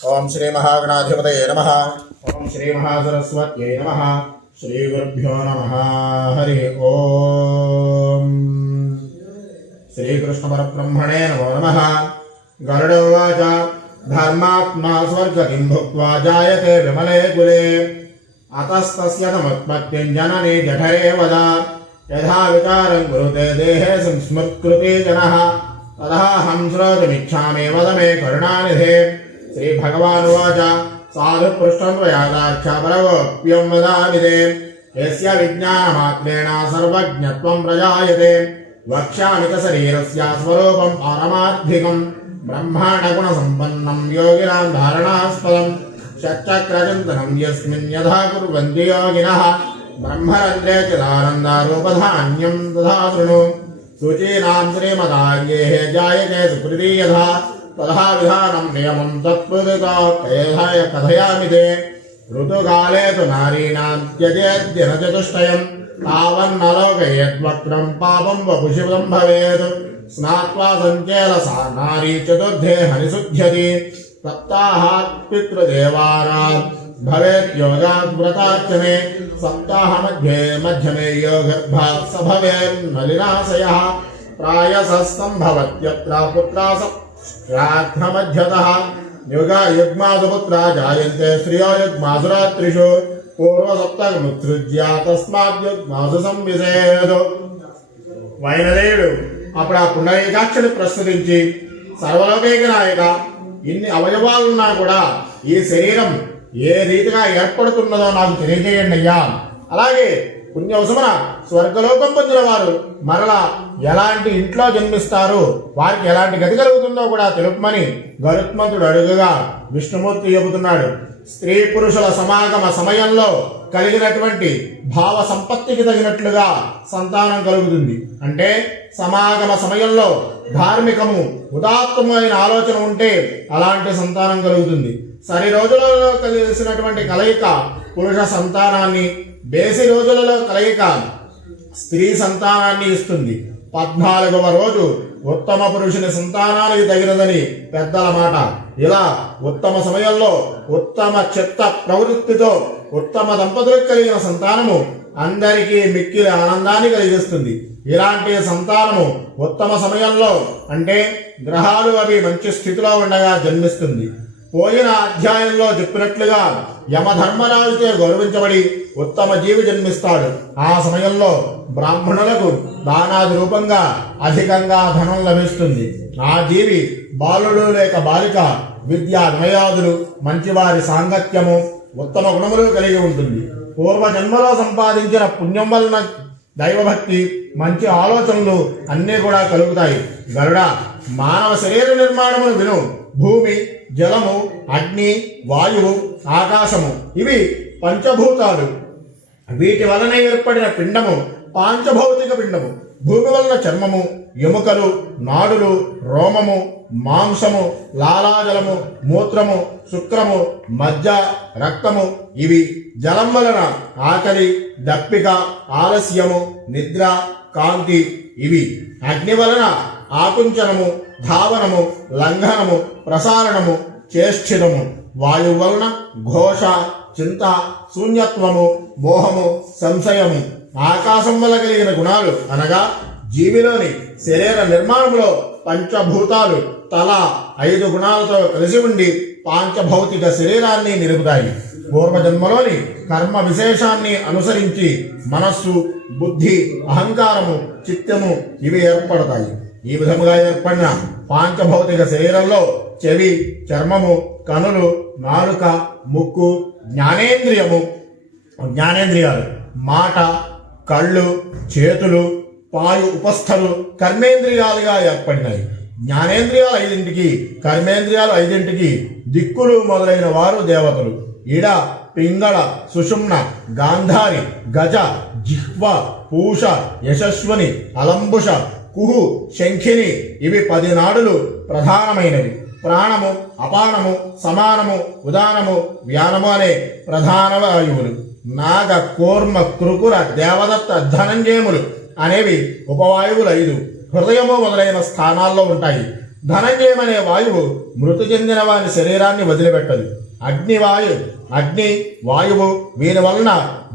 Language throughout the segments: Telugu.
ओम श्री महागणाधिपतये नमः। ओम श्री महासरस्वत्यै नमः। श्री गुरुभ्यो नमः। हरि ओम। श्री कृष्ण परब्रह्मणे नमो नमः। गरुड उवाच धर्मात्मा स्वर्गतिं भुक्त्वा जायते विमले कुले अतस्तस्य तमुत्पत्तिं जननी जठरे वदा यथा विचारं कुरुते देहे संस्मृत्कृते जनः तदा हम श्रोतुमिच्छामि वद मे करुणानिधे। श्री भगवानुवाच साधु पृष्ठं त्वयादाख्य परगोप्यं वदामि ते यस्य विज्ञानमात्रेण सर्वज्ञत्वं प्रजायते वक्ष्यामि च शरीरस्य स्वरूपं पारमार्थिकं ब्रह्माण्डगुणसम्पन्नं योगिनां धारणास्पदं षट्चक्रचिन्तनं यस्मिन् यथा कुर्वन्ति योगिनः ब्रह्मरन्ध्रे चिदानन्दारूपधान्यं तथा शृणु शुचीनां श्रीमदान्येः जायते सुकृती यथा तथा विधानं नियमं तत्पुरुषो कथयामि ते ऋतुकाले तु नारीणां त्यजेद्दिनचतुष्टयं तावन्न लोकयेद्वक्त्रं पापं वपुषितं भवेत् स्नात्वा सञ्चेलसा नारी चतुर्थे हनिशुध्यति सप्ताहात् पितृदेवानां भवेत् योगात् व्रतार्चने सप्ताह मध्यमे योगर्भा स भवेन्नलिनाशयः प्रायशः सम्भवत्यत्र पुत्रा श्राद्धमध्यतः युगायुग्मासु पुत्रा जायन्ते स्त्रियो युग्मासु रात्रिषु पूर्वसप्तकमुत्सृज्य तस्माद्युग्मासु संविशेत्। వైనదేయుడు అప్పుడు ఆ పుండరీకాక్షుని ప్రశ్నించి సర్వలోకైక నాయక ఇన్ని అవయవాలున్నా కూడా ఈ శరీరం ఏ రీతిగా ఏర్పడుతున్నదో నాకు తెలియజేయండి అయ్యా. అలాగే పుణ్యవసమున స్వర్గలోకం పొందిన వారు మరలా ఎలాంటి ఇంట్లో జన్మిస్తారు, వారికి ఎలాంటి గతి కలుగుతుందో కూడా తెలుపమని గరుత్మంతుడు అడుగుగా విష్ణుమూర్తి చెబుతున్నాడు. స్త్రీ పురుషుల సమాగమ సమయంలో కలిగినటువంటి భావ సంపత్తికి తగినట్లుగా సంతానం కలుగుతుంది. అంటే సమాగమ సమయంలో ధార్మికము ఉదాత్తమైన ఆలోచన ఉంటే అలాంటి సంతానం కలుగుతుంది. సరి రోజులలో కలిసినటువంటి కలయిక పురుష సంతానాన్ని, బేసి రోజులలో కలయిక స్త్రీ సంతానాన్ని ఇస్తుంది. 14వ రోజు ఉత్తమ పురుషుని సంతానానికి తగినదని పెద్దల మాట. ఇలా ఉత్తమ సమయంలో ఉత్తమ చిత్త ప్రవృత్తితో ఉత్తమ దంపతులకు కలిగిన సంతానము అందరికీ మిక్కిలి ఆనందాన్ని కలిగిస్తుంది. ఇలాంటి సంతానము ఉత్తమ సమయంలో అంటే గ్రహాలు అవి మంచి స్థితిలో ఉండగా జన్మిస్తుంది. పోయిన అధ్యాయంలో చెప్పినట్లుగా యమధర్మరాజుతో గౌరవించబడి ఉత్తమ జీవి జన్మిస్తాడు. ఆ సమయంలో బ్రాహ్మణులకు దానాది రూపంగా అధికంగా ధనం లభిస్తుంది. ఆ జీవి బాలుడు లేక బాలిక విద్యా వినయాదులు, మంచివారి సాంగత్యము, ఉత్తమ గుణములు కలిగి ఉంటుంది. పూర్వ జన్మలో సంపాదించిన పుణ్యం వలన దైవభక్తి, మంచి ఆలోచనలు అన్నీ కూడా కలుగుతాయి. గరుడ, మానవ శరీర నిర్మాణమును విను. భూమి, జలము, అగ్ని, వాయువు, ఆకాశము ఇవి పంచభూతాలు. వీటి వలన ఏర్పడిన పిండము పాంచభౌతిక పిండము. భూమి వలన చర్మము, ఎముకలు, నాడులు, రోమము, మాంసము, లాలాజలము, మూత్రము, శుక్రము, మజ్జ, రక్తము ఇవి. జలం వలన ఆకలి, దప్పిక, ఆలస్యము, నిద్ర, కాంతి ఇవి. అగ్ని వలన ఆకుంచనము, ధావనము, లంఘనము, ప్రసారణము, చేష్టితము. వాయువు వలన ఘోష, చింత, శూన్యత్వము, మోహము, సంశయము. ఆకాశం వల్ల కలిగిన గుణాలు అనగా జీవిలోని శరీర నిర్మాణంలో పంచభూతాలు తల 5 గుణాలతో కలిసి ఉండి పాంచభౌతిక శరీరాన్ని నిలుపుతాయి. పూర్వజన్మలోని కర్మ విశేషాన్ని అనుసరించి మనస్సు, బుద్ధి, అహంకారము, చిత్తము ఇవి ఏర్పడతాయి. ఈ విధముగా ఏర్పడిన పాంచభౌతిక శరీరంలో చెవి, చర్మము, కనులు, నాలుక, ముక్కు, జ్ఞానేంద్రియాలు, మాట, కళ్ళు, చేతులు, పాయు ఉపస్థలు కర్మేంద్రియాలుగా ఏర్పడినాయి. జ్ఞానేంద్రియాలు 5ంటికి, కర్మేంద్రియాలు 5ంటికి దిక్కులు మొదలైన వారు దేవతలు. ఇడ, పింగళ, సుషుమ్న, గాంధారి, గజ, జిహ్వ, పూష, యశస్వని, అలంబుష, కుహు, శంఖిని ఇవి 10 నాడులు ప్రధానమైనవి. ప్రాణము, అపానము, సమానము, ఉదానము, వ్యానము అనే ప్రధాన వాయువులు. నాగ, కూర్మ, కృకుర, దేవదత్త, ధనంజయములు అనేవి ఉపవాయువులు 5. హృదయము మొదలైన స్థానాల్లో ఉంటాయి. ధనంజయమనే వాయువు మృతి చెందిన వారి శరీరాన్ని వదిలిపెట్టదు. అగ్ని వాయువు వీరి వలన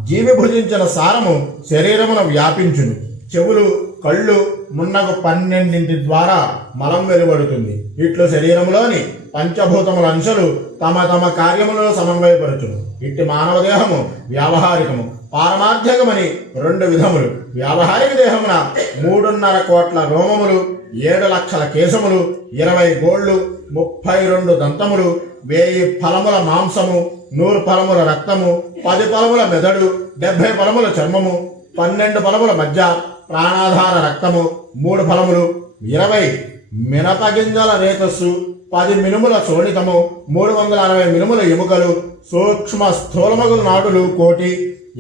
జీవి భుజించిన సారము శరీరమును వ్యాపించును. చెవులు కళ్ళు మున్నగు 12 ద్వారా మలం వెలువడుతుంది. ఇట్లు శరీరంలోని పంచభూతముల అంశాలు తమ తమ కార్యములను సమన్వయపరచును. ఇట్టి మానవ దేహము వ్యావహారికము పారమార్థికమని 2 విధములు. వ్యావహారిక దేహమున 3.5 కోట్ల రోమములు, 7 లక్షల కేశములు, 20 గోళ్లు, 32 దంతములు, 1000 ఫలముల మాంసము, 100 ఫలముల రక్తము, 10 ఫలముల మెదడు, 70 ఫలముల చర్మము, 12 ఫలముల మధ్య, ప్రాణాధార రక్తము, 3 ఫలములు, 20 మినపగింజల రేతస్సు, 10 మినుముల శోణితము, 360 మినుముల ఎముకలు, సూక్ష్మ స్థూలమగుల నాడులు 1,000,000,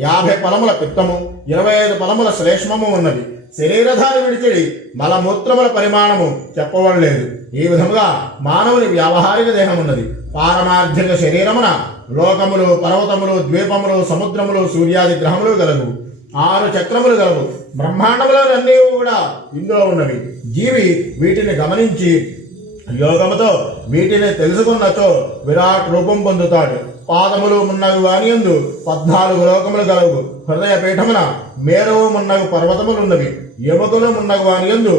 50 ఫలముల పిత్తము, 25 ఫలముల శ్లేష్మము ఉన్నది. శరీరధారి విడిచిడి మలమూత్రముల పరిమాణము చెప్పవలేదు. ఈ విధముగా మానవుని వ్యావహారిక దేహం ఉన్నది. పారమార్థిక శరీరమున లోకములు, పర్వతములు, ద్వీపములు, సముద్రములు, సూర్యాది గ్రహములు గలవు. 6 చక్రములు గలవు. బ్రహ్మాండములన్నీ కూడా ఇందులో ఉన్నవి. జీవి వీటిని గమనించి యోగముతో వీటిని తెలుసుకున్నచో విరాట్ రూపం పొందుతాడు. పాదములు మున్నగు వానియందు 14 లోకములు గలవు. హృదయ పీఠమున మేరువు మున్నగు పర్వతములున్నవి. ఎముకలు మున్నగు వానియందు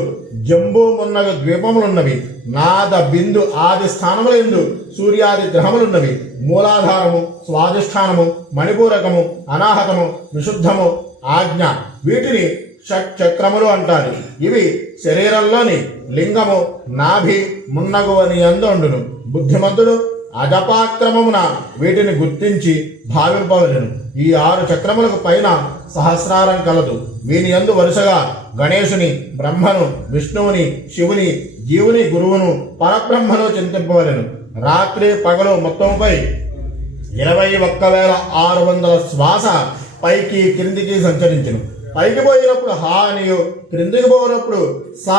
జంబూ మున్నగు ద్వీపములున్నవి. నాద బిందు ఆది స్థానములందు సూర్యాది గ్రహములున్నవి. మూలాధారము, స్వాధిష్టానము, మణిపూరకము, అనాహతము, విశుద్ధము, ఆజ్ఞ వీటిని షట్చక్రములు అంటారు. ఇవి శరీరంలోని లింగము, నాభి మున్నగువని యందుండును. బుద్ధిమంతుడు అజపాక్రమమున వీటిని గుర్తించి భావింపవలెను. ఈ 6 చక్రములకు పైన సహస్రారం కలదు. వీని యందు వరుసగా గణేశుని, బ్రహ్మను, విష్ణువుని, శివుని, జీవుని, గురువును, పరబ్రహ్మను చింతింపవలెను. రాత్రి పగలు మొత్తంపై 21,600 శ్వాస పైకి క్రిందికి సంచరించును. పైకి పోయినప్పుడు హా అనియు, క్రిందికి పోయినప్పుడు సా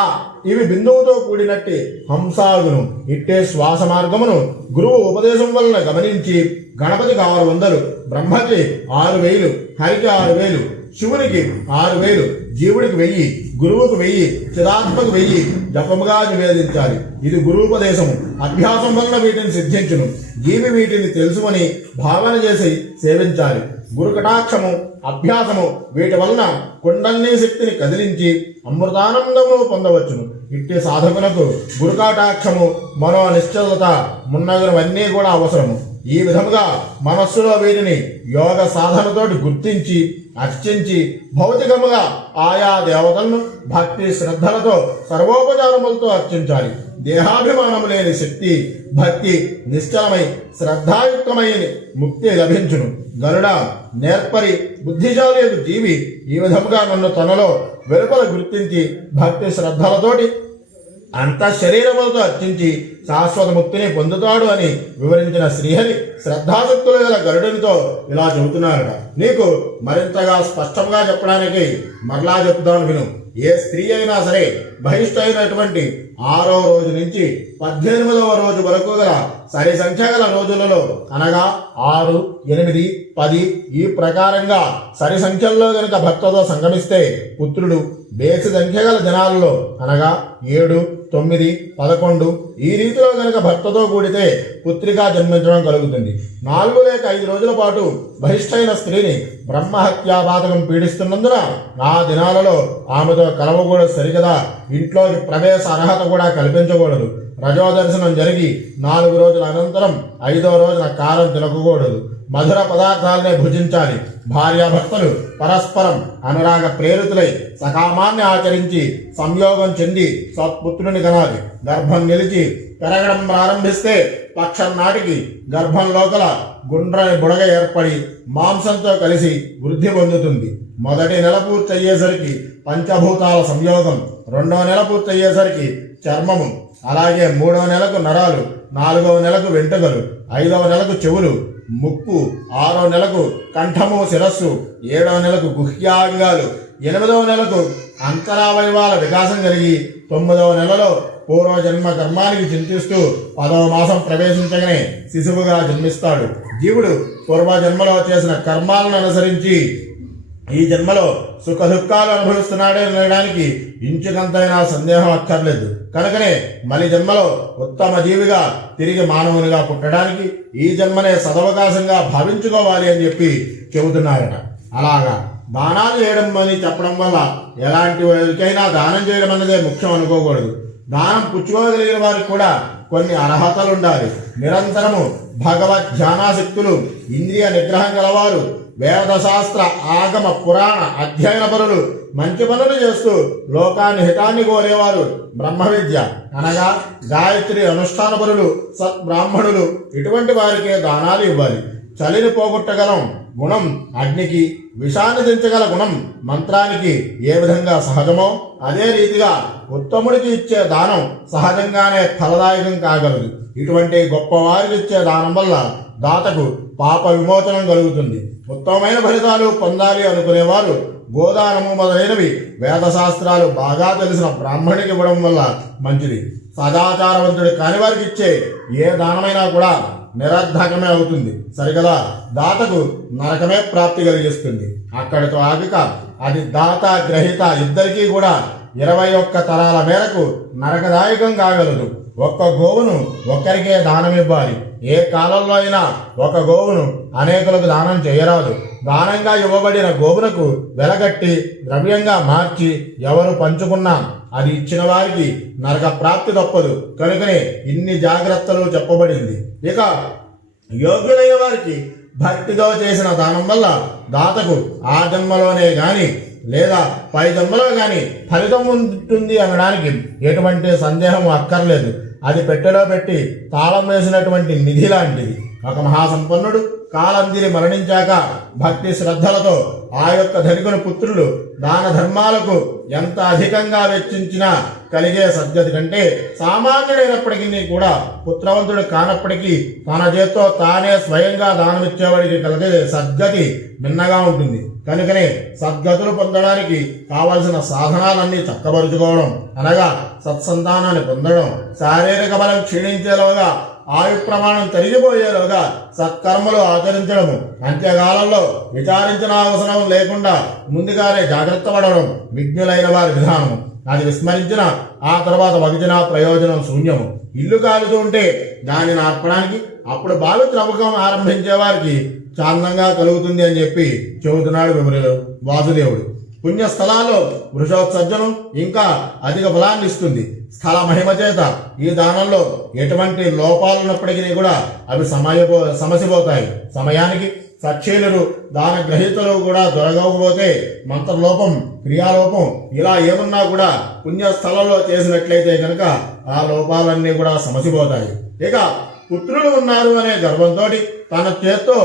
ఇవి బిందువుతో కూడినట్టి హంసాగును. ఇట్టే శ్వాస మార్గమును గురువు ఉపదేశం వలన గమనించి గణపతికి 600, బ్రహ్మకి 6,000, హరికి 6,000, శివునికి 6,000, జీవుడికి 1000, గురువుకు 1000, చిదాత్మకు 1000 జపముగా నివేదించాలి. ఇది గురువుపదేశము. అభ్యాసం వలన వీటిని సిద్ధించును. జీవి వీటిని తెలుసుకొని భావన చేసి సేవించాలి. గురు కటాక్షము, అభ్యాసము వీటి వలన కుండలిని శక్తిని కదిలించి అమృతానందమును పొందవచ్చును. ఇట్టి సాధకులకు గురుకటాక్షము, మనో నిశ్చలత మున్నగునవన్నీ కూడా అవసరము. ఈ విధముగా మనస్సులో వీరిని యోగ సాధనతోటి గుర్తించి అర్చించి భౌతికముగా ఆయా దేవతలను భక్తి శ్రద్ధలతో సర్వోపచారములతో అర్చించాలి. దేహాభిమానము లేని శక్తి భక్తి నిశ్చలమై శ్రద్ధాయుక్తమైన ముక్తి లభించును. గరుడ నేర్పరి బుద్ధిశాలి జీవి ఈ విధముగా నన్ను తనలో వెలుపల గుర్తించి భక్తి శ్రద్ధలతోటి అంత శరీరములతో అర్చించి శాశ్వత ముక్తిని పొందుతాడు అని వివరించిన శ్రీహరి శ్రద్ధాశక్తులు గల గరుడునితో ఇలా చెబుతున్నారట. నీకు మరింతగా స్పష్టంగా చెప్పడానికి మరలా చెప్తాను విను. ఏ స్త్రీ అయినా సరే బహిష్ట అయినటువంటి 6వ రోజు నుంచి 18వ రోజు వరకు గల సరి సంఖ్య గల రోజులలో అనగా 6, 8, 10 ఈ ప్రకారంగా సరి సంఖ్యల్లో గనుక భర్తతో సంగమిస్తే పుత్రుడు, బేసి సంఖ్య గల దినాలలో అనగా 7, 9, 11 ఈ రీతిలో గనుక భర్తతో కూడితే పుత్రిక జన్మించడం కలుగుతుంది. 4 లేక 5 రోజుల పాటు బహిష్టైన స్త్రీని బ్రహ్మహత్యాపాతకం పీడిస్తున్నందున ఆ దినాలలో ఆమెతో కలవకూడదు సరికదా. ఇంట్లోకి ప్రవేశ అర్హత కూడా కల్పించకూడదు. రజోదర్శనం జరిగి 4 రోజుల అనంతరం 5వ రోజున కారం తినకూడదు. మధుర పదార్థాలనే భుజించాలి. భార్యాభర్తలు పరస్పరం అనురాగ ప్రేరితులై సకామాన్ని ఆచరించి సంయోగం చెంది సత్పుత్రుని కనాలి. గర్భం నిలిచి పెరగడం ప్రారంభిస్తే పక్షం నాటికి గర్భం లోపల గుండ్రని బుడగ ఏర్పడి మాంసంతో కలిసి వృద్ధి పొందుతుంది. మొదటి నెల పూర్తయ్యేసరికి పంచభూతాల సంయోగం, 2వ నెల పూర్తయ్యేసరికి చర్మము, అలాగే 3వ నెలకు నరాలు, 4వ నెలకు వెంట్రుకలు, 5వ నెలకు చెవులు, ముక్కు, 6వ నెలకు కంఠము శిరస్సు, 7వ నెలకు గుహ్యాంగాలు, 8వ నెలకు అంతరావయవాల వికాసం కలిగి 9వ నెలలో పూర్వజన్మ కర్మానికి చింతిస్తూ 10వ మాసం ప్రవేశించగానే శిశువుగా జన్మిస్తాడు. జీవుడు పూర్వజన్మలో చేసిన కర్మాలను అనుసరించి ఈ జన్మలో సుఖ దుఃఖాలు అనుభవిస్తున్నాడే అనడానికి ఇంచుకంతైనా సందేహం అక్కర్లేదు. కనుకనే మలి జన్మలో ఉత్తమ జీవిగా తిరిగి మానవునిగా పుట్టడానికి ఈ జన్మనే సదవకాశంగా భావించుకోవాలి అని చెప్పి చెబుతున్నారట. అలాగా దానాలు చేయడం అని చెప్పడం వల్ల ఎలాంటి వారికైనా దానం చేయడం అన్నదే ముఖ్యం అనుకోకూడదు. దానం పుచ్చుకోగలిగిన వారికి కూడా కొన్ని అర్హతలు ఉండాలి. నిరంతరము భగవద్ ధ్యానాసక్తులు, ఇంద్రియ నిగ్రహం గలవారు, వేదశాస్త్ర ఆగమ పురాణ అధ్యయన పరులు, మంచి పనులు చేస్తూ లోకాన్ని హితాన్ని కోరేవారు, బ్రహ్మ విద్య అనగా గాయత్రి అనుష్ఠాన పరులు, సత్బ్రాహ్మణులు, ఇటువంటి వారికే దానాలు ఇవ్వాలి. చలిని పోగొట్టగలం గుణం అగ్నికి, విషాన్ని దించగల గుణం మంత్రానికి ఏ విధంగా సహజమో అదే రీతిగా ఉత్తముడికి ఇచ్చే దానం సహజంగానే ఫలదాయకం కాగలదు. ఇటువంటి గొప్పవారికి ఇచ్చే దానం వల్ల దాతకు పాప విమోచనం కలుగుతుంది. ఉత్తమమైన ఫలితాలు పొందాలి అనుకునేవారు గోదానము మొదలైనవి వేదశాస్త్రాలు బాగా తెలిసిన బ్రాహ్మణికి ఇవ్వడం వల్ల మంచిది. సదాచారవంతుడి కాని వారికి ఇచ్చే ఏ దానమైనా కూడా నిరర్ధకమే అవుతుంది సరికదా. దాతకు నరకమే ప్రాప్తి కలిగిస్తుంది. అక్కడితో ఆగిక అది దాత గ్రహీత ఇద్దరికీ కూడా 21 తరాల మేరకు నరకదాయకం కాగలదు. ఒక్క గోవును ఒక్కరికే దానం ఇవ్వాలి. ఏ కాలంలో అయినా ఒక గోవును అనేకులకు దానం చేయరాదు. దానంగా ఇవ్వబడిన గోవునకు వెలగట్టి ద్రవ్యంగా మార్చి ఎవరు పంచుకున్నా అది ఇచ్చిన వారికి నరక ప్రాప్తి తప్పదు. కనుకనే ఇన్ని జాగ్రత్తలు చెప్పబడింది. ఇక యోగ్యులైన వారికి భక్తితో చేసిన దానం వల్ల దాతకు ఆ జన్మలోనే గాని లేదా పై జన్మలో గాని ఫలితం ఉంటుంది అనడానికి ఎటువంటి సందేహం అక్కర్లేదు. అది పెట్టెలో పెట్టి తాళం వేసినటువంటి నిధి లాంటిది. ఒక మహాసంపన్నుడు కాలందిరి మరణించాక భక్తి శ్రద్ధలతో ఆ యొక్క ధనికుని పుత్రులు దాన ధర్మాలకు ఎంత అధికంగా వెచ్చించినా కలిగే సద్గతి కంటే సామాన్యుడైనప్పటికీ కూడా పుత్రవంతుడు కానప్పటికీ తన చేత్తో తానే స్వయంగా దానమిచ్చేవాడికి కలిగే సద్గతి భిన్నగా ఉంటుంది. కనుకనే సద్గతులు పొందడానికి కావలసిన సాధనాలన్నీ చక్కబరుచుకోవడం అనగా సత్సంతానాన్ని పొందడం, శారీరక బలం క్షీణించేలోగా ఆయు ప్రమాణం తరిగిపోయేలోగా సత్కర్మలు ఆచరించడము, అంత్యకాలంలో విచారించిన అవసరం లేకుండా ముందుగానే జాగ్రత్త పడడం విజ్ఞులైన వారి విధానము. అది విస్మరించిన ఆ తర్వాత వగిచిన ప్రయోజనం శూన్యము. ఇల్లు కాలుతూ ఉంటే దానిని ఆర్పడానికి అప్పుడు బావి త్రవ్వకం ఆరంభించే వారికి చాందంగా కలుగుతుంది అని చెప్పి చెబుతున్నాడు వాసుదేవుడు. పుణ్యస్థలాల్లో వృషోత్సర్జనం ఇంకా అధిక ఫలాన్ని ఇస్తుంది. స్థల మహిమ చేత ఈ దానంలో ఎటువంటి లోపాలున్నప్పటికీ కూడా అవి సమసిపోతాయి. సమయానికి సక్షీలురు దాన గ్రహీతలు కూడా దొరకకపోతే మంత్రలోపం, క్రియాలోపం ఇలా ఏమున్నా కూడా పుణ్యస్థలంలో చేసినట్లయితే కనుక ఆ లోపాలన్నీ కూడా సమసిపోతాయి. ఇక పుత్రులు ఉన్నారు అనే గర్వంతో తన చేత్తో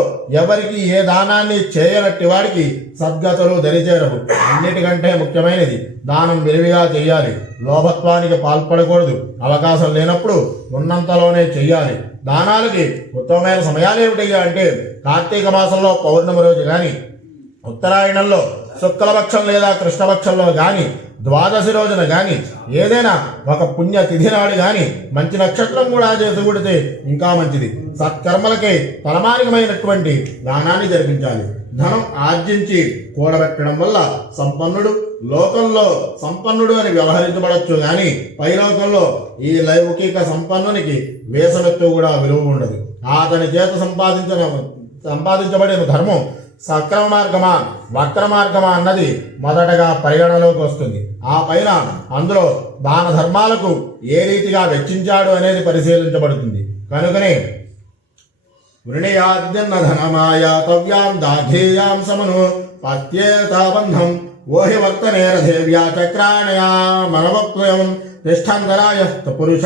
ఎవరికి ఏ దానాన్ని చేయనట్టి వాడికి సద్గతులు దరిచేరవు. అన్నిటికంటే ముఖ్యమైనది దానం విరివిగా చెయ్యాలి. లోభత్వానికి పాల్పడకూడదు. అవకాశం లేనప్పుడు ఉన్నంతలోనే చెయ్యాలి. దానాలకి ఉత్తమమైన సమయాలు ఏమిటి అంటే కార్తీక మాసంలో పౌర్ణమి రోజు కానీ, ఉత్తరాయణంలో శుక్లపక్షం లేదా కృష్ణపక్షంలో కానీ, ద్వాదశి రోజున కానీ, ఏదైనా ఒక పుణ్య తిథి నాడు కానీ, మంచి నక్షత్రం కూడా చేసుకుంటే ఇంకా మంచిది. సత్కర్మలకే తలమానికమైనటువంటి దానాన్ని జరిపించాలి. ధనం ఆర్జించి కూడబెట్టడం వల్ల సంపన్నుడు లోకంలో సంపన్నుడు అని వ్యవహరించబడచ్చు కానీ పైలోకంలో ఈ లౌకిక సంపన్నునికి వేసమెత్తు కూడా విలువ ఉండదు. అతని చేత సంపాదించబడిన ధర్మం సక్రమ మార్గమా వక్ర మార్గమా అన్నది మొదటగా పరిగణలోకి వస్తుంది. ఆ పైన అందులో దాన ధర్మాలకు ఏ రీతిగా వెచ్చించాడు అనేది పరిశీలించబడుతుంది. కనుకనే వృణయాద్యన్న ధనమాయాతవ్యాం దాధేయాం సమను పత్యేతాబంధం ఓహి వర్తనేరధేవ్యా చక్రాణయా మనవత్వయం తిష్టంతరాయ పురుష.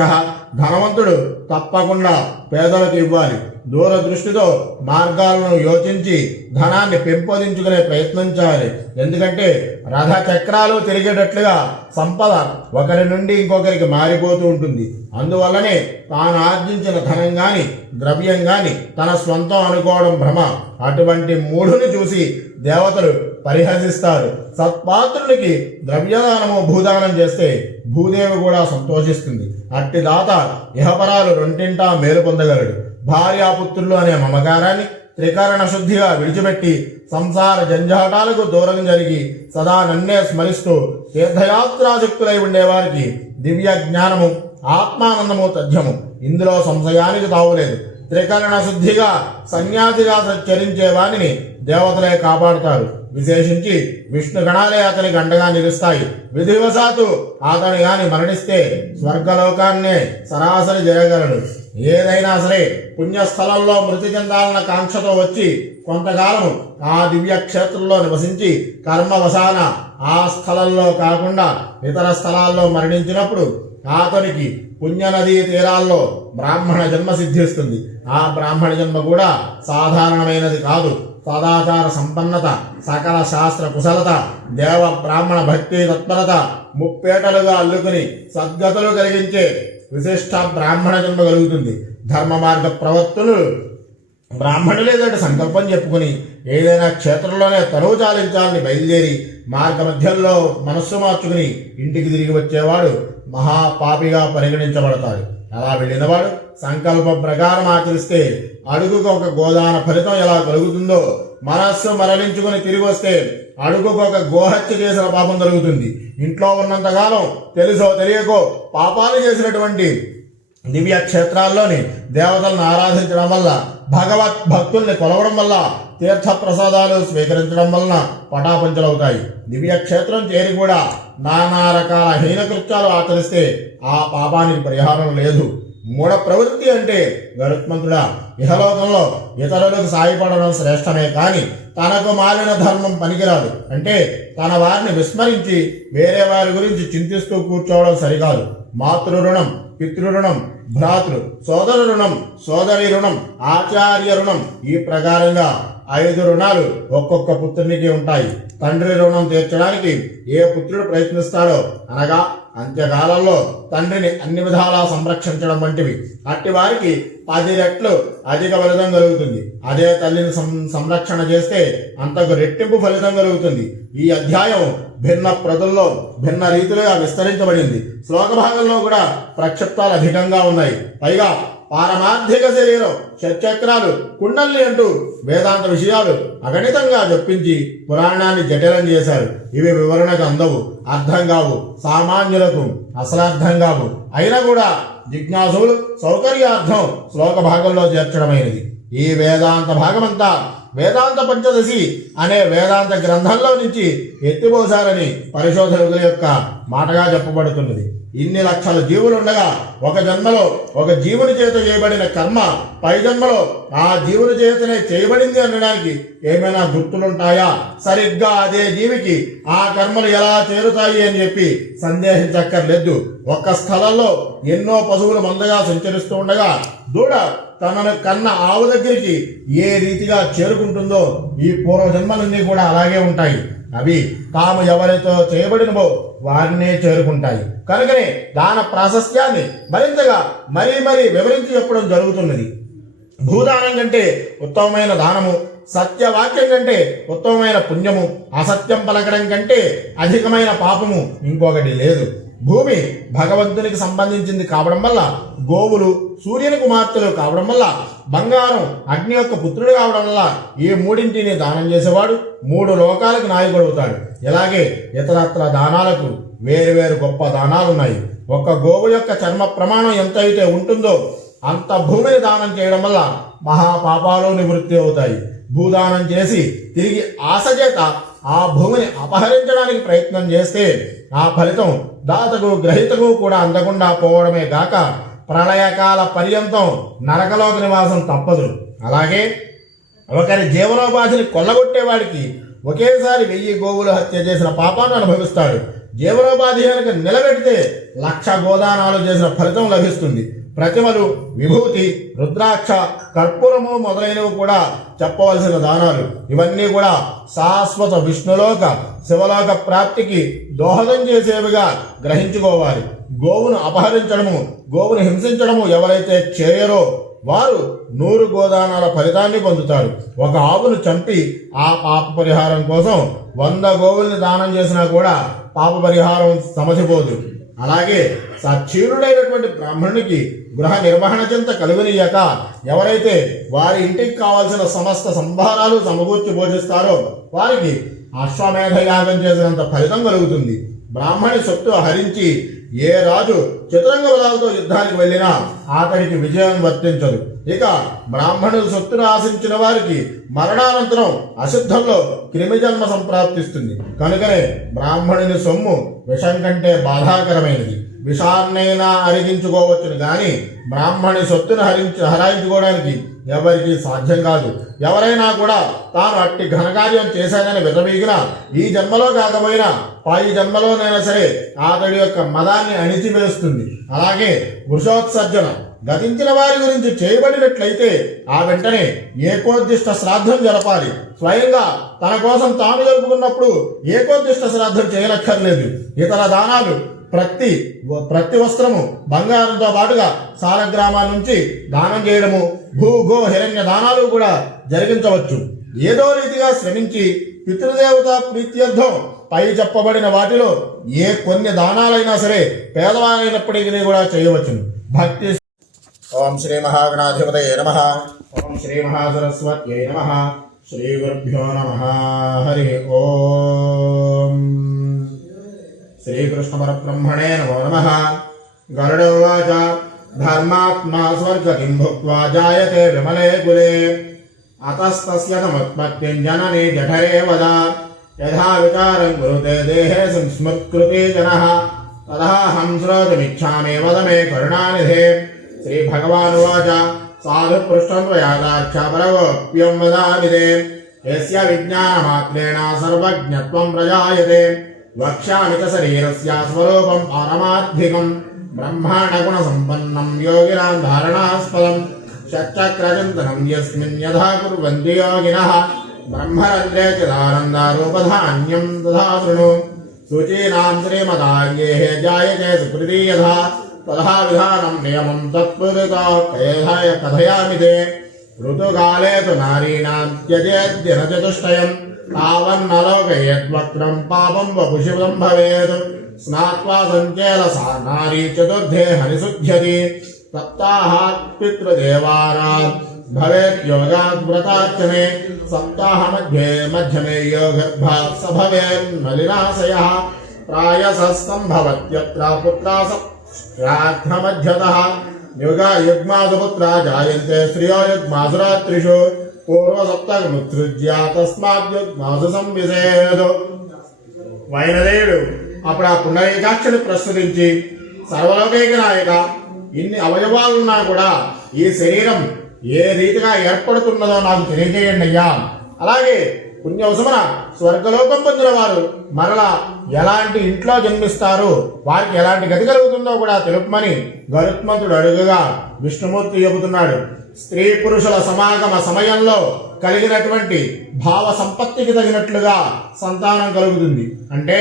ధనవంతుడు తప్పకుండా పేదలకు ఇవ్వాలి. దూరదృష్టితో మార్గాలను యోచించి ధనాన్ని పెంపొందించుకునే ప్రయత్నం చేయాలి. ఎందుకంటే రథ చక్రాలు తిరిగేటట్లుగా సంపద ఒకరి నుండి ఇంకొకరికి మారిపోతూ ఉంటుంది. అందువల్లనే తాను ఆర్జించిన ధనం గాని ద్రవ్యం గాని తన స్వంతం అనుకోవడం భ్రమ. అటువంటి మూఢుని చూసి దేవతలు పరిహసిస్తారు. సత్పాత్రునికి ద్రవ్యదానము భూదానం చేస్తే భూదేవి కూడా సంతోషిస్తుంది. అట్టి దాత ఇహపరాలు రెండింటా మేలు పొందగలడు. భార్యాపుత్రులు అనే మమకారాన్ని త్రికరణ శుద్ధిగా విడిచిపెట్టి సంసార జంజాటాలకు దూరం జరిగి సదా నన్నే స్మరిస్తూ తీర్థయాత్రాశక్తులై ఉండేవారికి దివ్య జ్ఞానము ఆత్మానందము తథ్యము. ఇందులో సంశయానికి తావులేదు. త్రికరణ శుద్ధిగా సన్యాసిగా చరించే వాణిని దేవతలే కాపాడుతారు. విశేషించి విష్ణు గణాలే అతనికి అండగా నిలుస్తాయి. విధివశాత్తు అతని గాని మరణిస్తే స్వర్గలోకాన్నే సరాసరి జరగలడు. ఏదైనా సరే పుణ్యస్థలంలో మృతి చెందాలన్న కాంక్షతో వచ్చి కొంతకాలం ఆ దివ్య క్షేత్రంలో నివసించి కర్మవశాన ఆ స్థలంలో కాకుండా ఇతర స్థలాల్లో మరణించినప్పుడు అతనికి పుణ్యనదీ తీరాల్లో బ్రాహ్మణ జన్మ సిద్ధిస్తుంది. ఆ బ్రాహ్మణ జన్మ కూడా సాధారణమైనది కాదు. సదాచార సంపన్నత, సకల శాస్త్ర కుశలత, దేవ బ్రాహ్మణ భక్తి తత్పరత ముప్పేటలుగా అల్లుకుని సద్గతులు కలిగించే విశిష్ట బ్రాహ్మణ జన్మ కలుగుతుంది. ధర్మ మార్గ ప్రవర్తనలు బ్రాహ్మణులేదంటే సంకల్పం చెప్పుకుని ఏదైనా క్షేత్రంలోనే తనువు చాలించాలని బయలుదేరి మార్గ మధ్యంలో మనస్సు మార్చుకుని ఇంటికి తిరిగి వచ్చేవాడు మహాపాపిగా పరిగణించబడతాడు. అలా వెళ్ళినవాడు సంకల్ప ప్రకారం ఆచరిస్తే అడుగుకు ఒక గోదాన ఫలితం ఎలా కలుగుతుందో మనస్సు మరలించుకుని తిరిగి వస్తే అడుగుకు ఒక గోహత్య చేసిన పాపం కలుగుతుంది. ఇంట్లో ఉన్నంతకాలం తెలుసో తెలియకో పాపాలు చేసినటువంటి దివ్య క్షేత్రాల్లోని దేవతలను ఆరాధించడం వల్ల, భగవత్ భక్తుల్ని కొలవడం వల్ల, తీర్థ ప్రసాదాలు స్వీకరించడం వలన పటాపంచలవుతాయి. దివ్య క్షేత్రం చేరి కూడా నానా రకాల హీనకృత్యాలు ఆచరిస్తే ఆ పాపానికి పరిహారం లేదు. మూఢ ప్రవృత్తి అంటే గరుత్మంతుడా, ఇహలోకంలో ఇతరులకు సాయపడడం శ్రేష్టమే కాని తనకు మాలిన ధర్మం పనికిరాదు. అంటే తన వారిని విస్మరించి వేరే వారి గురించి చింతిస్తూ కూర్చోవడం సరికాదు. మాతృ రుణం, పితృరుణం, భ్రాతృ సోదర రుణం, సోదరి రుణం, ఆచార్య రుణం, ఈ ప్రకారంగా 5 రుణాలు ఒక్కొక్క పుత్రునికి ఉంటాయి. తండ్రి రుణం తీర్చడానికి ఏ పుత్రుడు ప్రయత్నిస్తాడో అనగా అంత్యకాలంలో తండ్రిని అన్ని విధాలా సంరక్షించడం వంటివి, అట్టి వారికి 10 రెట్లు అధిక ఫలితం కలుగుతుంది. అదే తల్లిని సంరక్షణ చేస్తే అంతకు రెట్టింపు ఫలితం కలుగుతుంది. ఈ అధ్యాయం భిన్న ప్రతుల్లో భిన్న రీతిలుగా విస్తరించబడింది. శ్లోక భాగంలో కూడా ప్రక్షిప్తాలు అధికంగా ఉన్నాయి. పైగా పారమార్థిక శరీరం, షట్చక్రాలు, కుండల్ని అంటూ వేదాంత విషయాలు అగణితంగా జొప్పించి పురాణాన్ని జటిలం చేశారు. ఇవి వివరణకు అందవు, అర్థం కావు, సామాన్యులకు అసలు అర్థం కావు. అయినా కూడా జిజ్ఞాసులు సౌకర్యార్థం శ్లోక భాగంలో చేర్చడమైనది. ఈ వేదాంత భాగమంతా వేదాంత పంచదశి అనే వేదాంత గ్రంథంలో నుంచి ఎత్తిపోశారని పరిశోధకుల యొక్క మాటగా చెప్పబడుతున్నది. ఇన్ని లక్షల జీవులుండగా ఒక జన్మలో ఒక జీవుని చేత చేయబడిన కర్మ పై జన్మలో ఆ జీవుని చేతనే చేయబడింది అనడానికి ఏమైనా గుర్తులుంటాయా? సరిగ్గా అదే జీవికి ఆ కర్మలు ఎలా చేరుతాయి అని చెప్పి సందేహించక్కర్లేదు. ఒక్క స్థలంలో ఎన్నో పశువులు మందగా సంచరిస్తూ ఉండగా దూడ తనను కన్న ఆవు దగ్గరికి ఏ రీతిగా చేరుకుంటుందో ఈ పూర్వజన్మలన్నీ కూడా అలాగే ఉంటాయి. అవి తాము ఎవరితో చేయబడినవో వారినే చేరుకుంటాయి. కనుకనే దాన ప్రాశస్త్యాన్ని మరింతగా మరీ వివరించి చెప్పడం జరుగుతున్నది. భూదానం కంటే ఉత్తమమైన దానము, సత్యవాక్యం కంటే ఉత్తమమైన పుణ్యము, అసత్యం పలకడం కంటే అధికమైన పాపము ఇంకొకటి లేదు. భూమి భగవంతునికి సంబంధించింది కావడం వల్ల, గోవులు సూర్యుని కుమార్తెలు కావడం వల్ల, బంగారం అగ్ని యొక్క పుత్రుడు కావడం వల్ల ఈ మూడింటిని దానం చేసేవాడు 3 లోకాలకు నాయకుడు అవుతాడు. ఇలాగే ఇతరత్ర దానాలకు వేరు గొప్ప దానాలున్నాయి. ఒక్క గోవు యొక్క చర్మ ప్రమాణం ఎంత అయితే ఉంటుందో అంత భూమిని దానం చేయడం వల్ల మహాపాపాలు నివృత్తి అవుతాయి. భూదానం చేసి తిరిగి ఆశ చేత ఆ భూమిని అపహరించడానికి ప్రయత్నం చేస్తే ఆ ఫలితం దాతకు గ్రహీతకు కూడా అందకుండా పోవడమే గాక ప్రళయకాల పర్యంతం నరకలోక నివాసం తప్పదు. అలాగే ఒకరి జీవనోపాధిని కొల్లగొట్టేవాడికి ఒకేసారి 1000 గోవులు హత్య చేసిన పాపాన్ని అనుభవిస్తాడు. జీవనోపాధి కనుక నిలబెడితే 1,00,000 గోదానాలు చేసిన ఫలితం లభిస్తుంది. ప్రతిమలు, విభూతి, రుద్రాక్ష, కర్పూరము మొదలైనవి కూడా చెప్పవలసిన దానాలు. ఇవన్నీ కూడా శాశ్వత విష్ణులోక శివలోక ప్రాప్తికి దోహదం చేసేవిగా గ్రహించుకోవాలి. గోవును అపహరించడము, గోవును హింసించడము ఎవరైతే చేయరో వారు 100 గోదానాల ఫలితాన్ని పొందుతారు. ఒక ఆవును చంపి ఆ పాప పరిహారం కోసం 100 గోవుల్ని దానం చేసినా కూడా పాప పరిహారం సమసిపోదు. అలాగే సచ్చీరుడైనటువంటి బ్రాహ్మణునికి గృహ నిర్వహణ చింత కలుగునీయక ఎవరైతే వారి ఇంటికి కావాల్సిన సమస్త సంభారాలు సమకూర్చి భోజిస్తారో వారికి అశ్వమేధ యాగం చేసినంత ఫలితం కలుగుతుంది. బ్రాహ్మణి సొత్తు హరించి ఏ రాజు చతురంగ బలాలతో యుద్ధానికి వెళ్ళినా అతడికి విజయం వర్తించదు. ఇక బ్రాహ్మణులు సొత్తును ఆశించిన వారికి మరణానంతరం అశుద్ధంలో క్రిమిజన్మ సంప్రాప్తిస్తుంది. కనుకనే బ్రాహ్మణుని సొమ్ము విషం కంటే బాధాకరమైనది. విషాన్నైనా అరిగించుకోవచ్చును కానీ బ్రాహ్మణి సొత్తును హరాయించుకోవడానికి ఎవరికి సాధ్యం కాదు. ఎవరైనా కూడా తాను అట్టి ఘనకార్యం చేశానని విర్రవీగినా ఈ జన్మలో కాకపోయినా పై జన్మలోనైనా సరే అతడి యొక్క మదాన్ని అణిచివేస్తుంది. అలాగే వృషోత్సర్జన గతించిన వారి గురించి చేయబడినట్లయితే ఆ వెంటనే ఏకోద్దిష్ట శ్రాద్ధం జరపాలి. స్వయంగా తన కోసం తాను జరుపుకున్నప్పుడు ఏకోద్దిష్ట శ్రాద్ధం చేయనక్కర్లేదు. ఇతర దానాలు ప్రతి వస్త్రము బంగారంతో పాటుగా సాలగ్రామాల నుంచి దానం చేయడము, భూగో హిరణ్య దానాలు కూడా జరిగించవచ్చు. ఏదో రీతిగా శ్రమించి పితృదేవత ప్రీత్యర్థం పై చెప్పబడిన వాటిలో ఏ కొన్ని దానాలైనా సరే పేదవారైనప్పటికీ కూడా చేయవచ్చును. భక్తి. ఓం శ్రీ మహాగణాధిపతయే నమః. ఓం శ్రీ మహాసరస్వత్యై నమః. శ్రీ గురుభ్యో నమః. హరి ఓం. శ్రీకృష్ణ పరబ్రహ్మణే నమో నమః. గరుడోవాచ ధర్మాత్మా స్వర్గతిం భుక్త్వా జాయతే విమలే కులే అతస్తస్య సముత్పత్తిం జననీ జఠరే వద యథా విచారం కురుతే దేహే సంస్మృత్కృతే జనః తదహం శ్రోతుమిచ్ఛామి వద మే కరుణానిధే. శ్రీ భగవానువాచ సాధు పృష్టం త్వయాదాఖ్య పరగోప్యం వదామిదే యస్య విజ్ఞానమాత్రేణ సర్వజ్ఞత్వం ప్రజాయతే వక్ష్యామి చ శరీరస్య స్వరూపం పారమార్థికం బ్రహ్మాండగుణ సంపన్నం యోగినాం ధారణాస్పదం షట్చక్రచింతనం యస్మిన్ యథా కుర్వంతి యోగినః బ్రహ్మరంధ్రే చిదానందారూపధాన్యం తథా శృణు శుచీనాం శ్రీమదాంగేః జాయతే సుకృతి యథా తథా విధానం నియమం తత్పురుషా కథయామి తే. ఋతుకాలే తు నారీణాం త్యజేద్దిన చతుష్టయం తావన్నలోకయేద్వక్రం పాపం వపుషితం భవేత్ స్నాత్వా సంచేదసా నారీ చతుర్థే హరిశుద్ధ్యతి సప్తాహాత్ పితృదేవానాం భవేత్ యోగాద్ వ్రతార్చనే సప్తాహ మధ్యమే యోగర్భాత్ స భవేన్మలినాశయః ప్రాయసస్తంభవత్యత్ర పుత్రాస మధ్యతః యుగ్మాసుపుత్రా జాయంతే శ్రియో యుగ్మాసురాత్రిషు పూర్వసప్తముత్సృజ్య తస్మాద్యుగ్మాసు సంవిశేదు. వైనదేవుడు అప్పుడు ఆ పుండరీకాక్షుని ప్రస్తుతించి సర్వలోకైక నాయక, ఇన్ని అవయవాలున్నా కూడా ఈ శరీరం ఏ రీతిగా ఏర్పడుతున్నదో నాకు తెలియజేయండి అయ్యా. అలాగే పుణ్యవసమున స్వర్గలోకం పొందిన వారు మరలా ఎలాంటి ఇంట్లో జన్మిస్తారు, వారికి ఎలాంటి గతి కలుగుతుందో కూడా తెలుపమని గరుత్మంతుడు అడుగుగా విష్ణుమూర్తి చెబుతున్నాడు. స్త్రీ పురుషుల సమాగమ సమయంలో కలిగినటువంటి భావ సంపత్తికి తగినట్లుగా సంతానం కలుగుతుంది. అంటే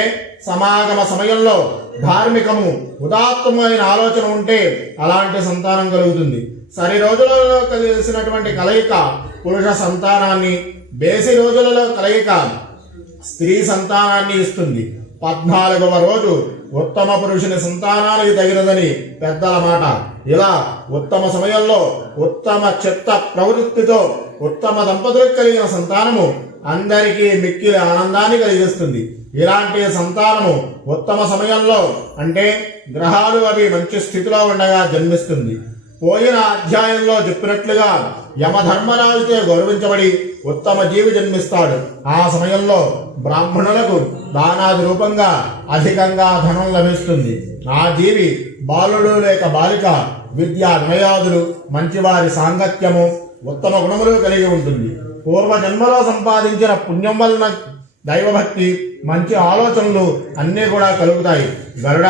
సమాగమ సమయంలో ధార్మికము ఉదాత్తమైన ఆలోచన ఉంటే అలాంటి సంతానం కలుగుతుంది. సరి రోజులలో కలిసినటువంటి కలయిక పురుష సంతానాన్ని, బేసి రోజులలో కలయిక స్త్రీ సంతానాన్ని ఇస్తుంది. 14వ రోజు ఉత్తమ పురుషుని సంతానానికి తగినదని పెద్దల మాట. ఇలా ఉత్తమ సమయంలో ఉత్తమ చిత్త ప్రవృత్తితో ఉత్తమ దంపతులకు కలిగిన సంతానము అందరికీ మిక్కిలి ఆనందాన్ని కలిగిస్తుంది. ఇలాంటి సంతానము ఉత్తమ సమయంలో అంటే గ్రహాలు అవి మంచి స్థితిలో ఉండగా జన్మిస్తుంది. పోయిన అధ్యాయంలో చెప్పినట్లుగా యమధర్మరాజుచే గౌరవించబడి ఉత్తమ జీవి జన్మిస్తాడు. ఆ సమయంలో బ్రాహ్మణులకు దానాది రూపంగా అధికంగా ధనం లభిస్తుంది. ఆ జీవి బాలుడు లేక బాలిక విద్యా వినయాదులు, మంచివారి సాంగత్యము, ఉత్తమ గుణములు కలిగి ఉంటుంది. పూర్వ జన్మలో సంపాదించిన పుణ్యం వలన దైవభక్తి, మంచి ఆలోచనలు అన్నీ కూడా కలుగుతాయి. గరుడ,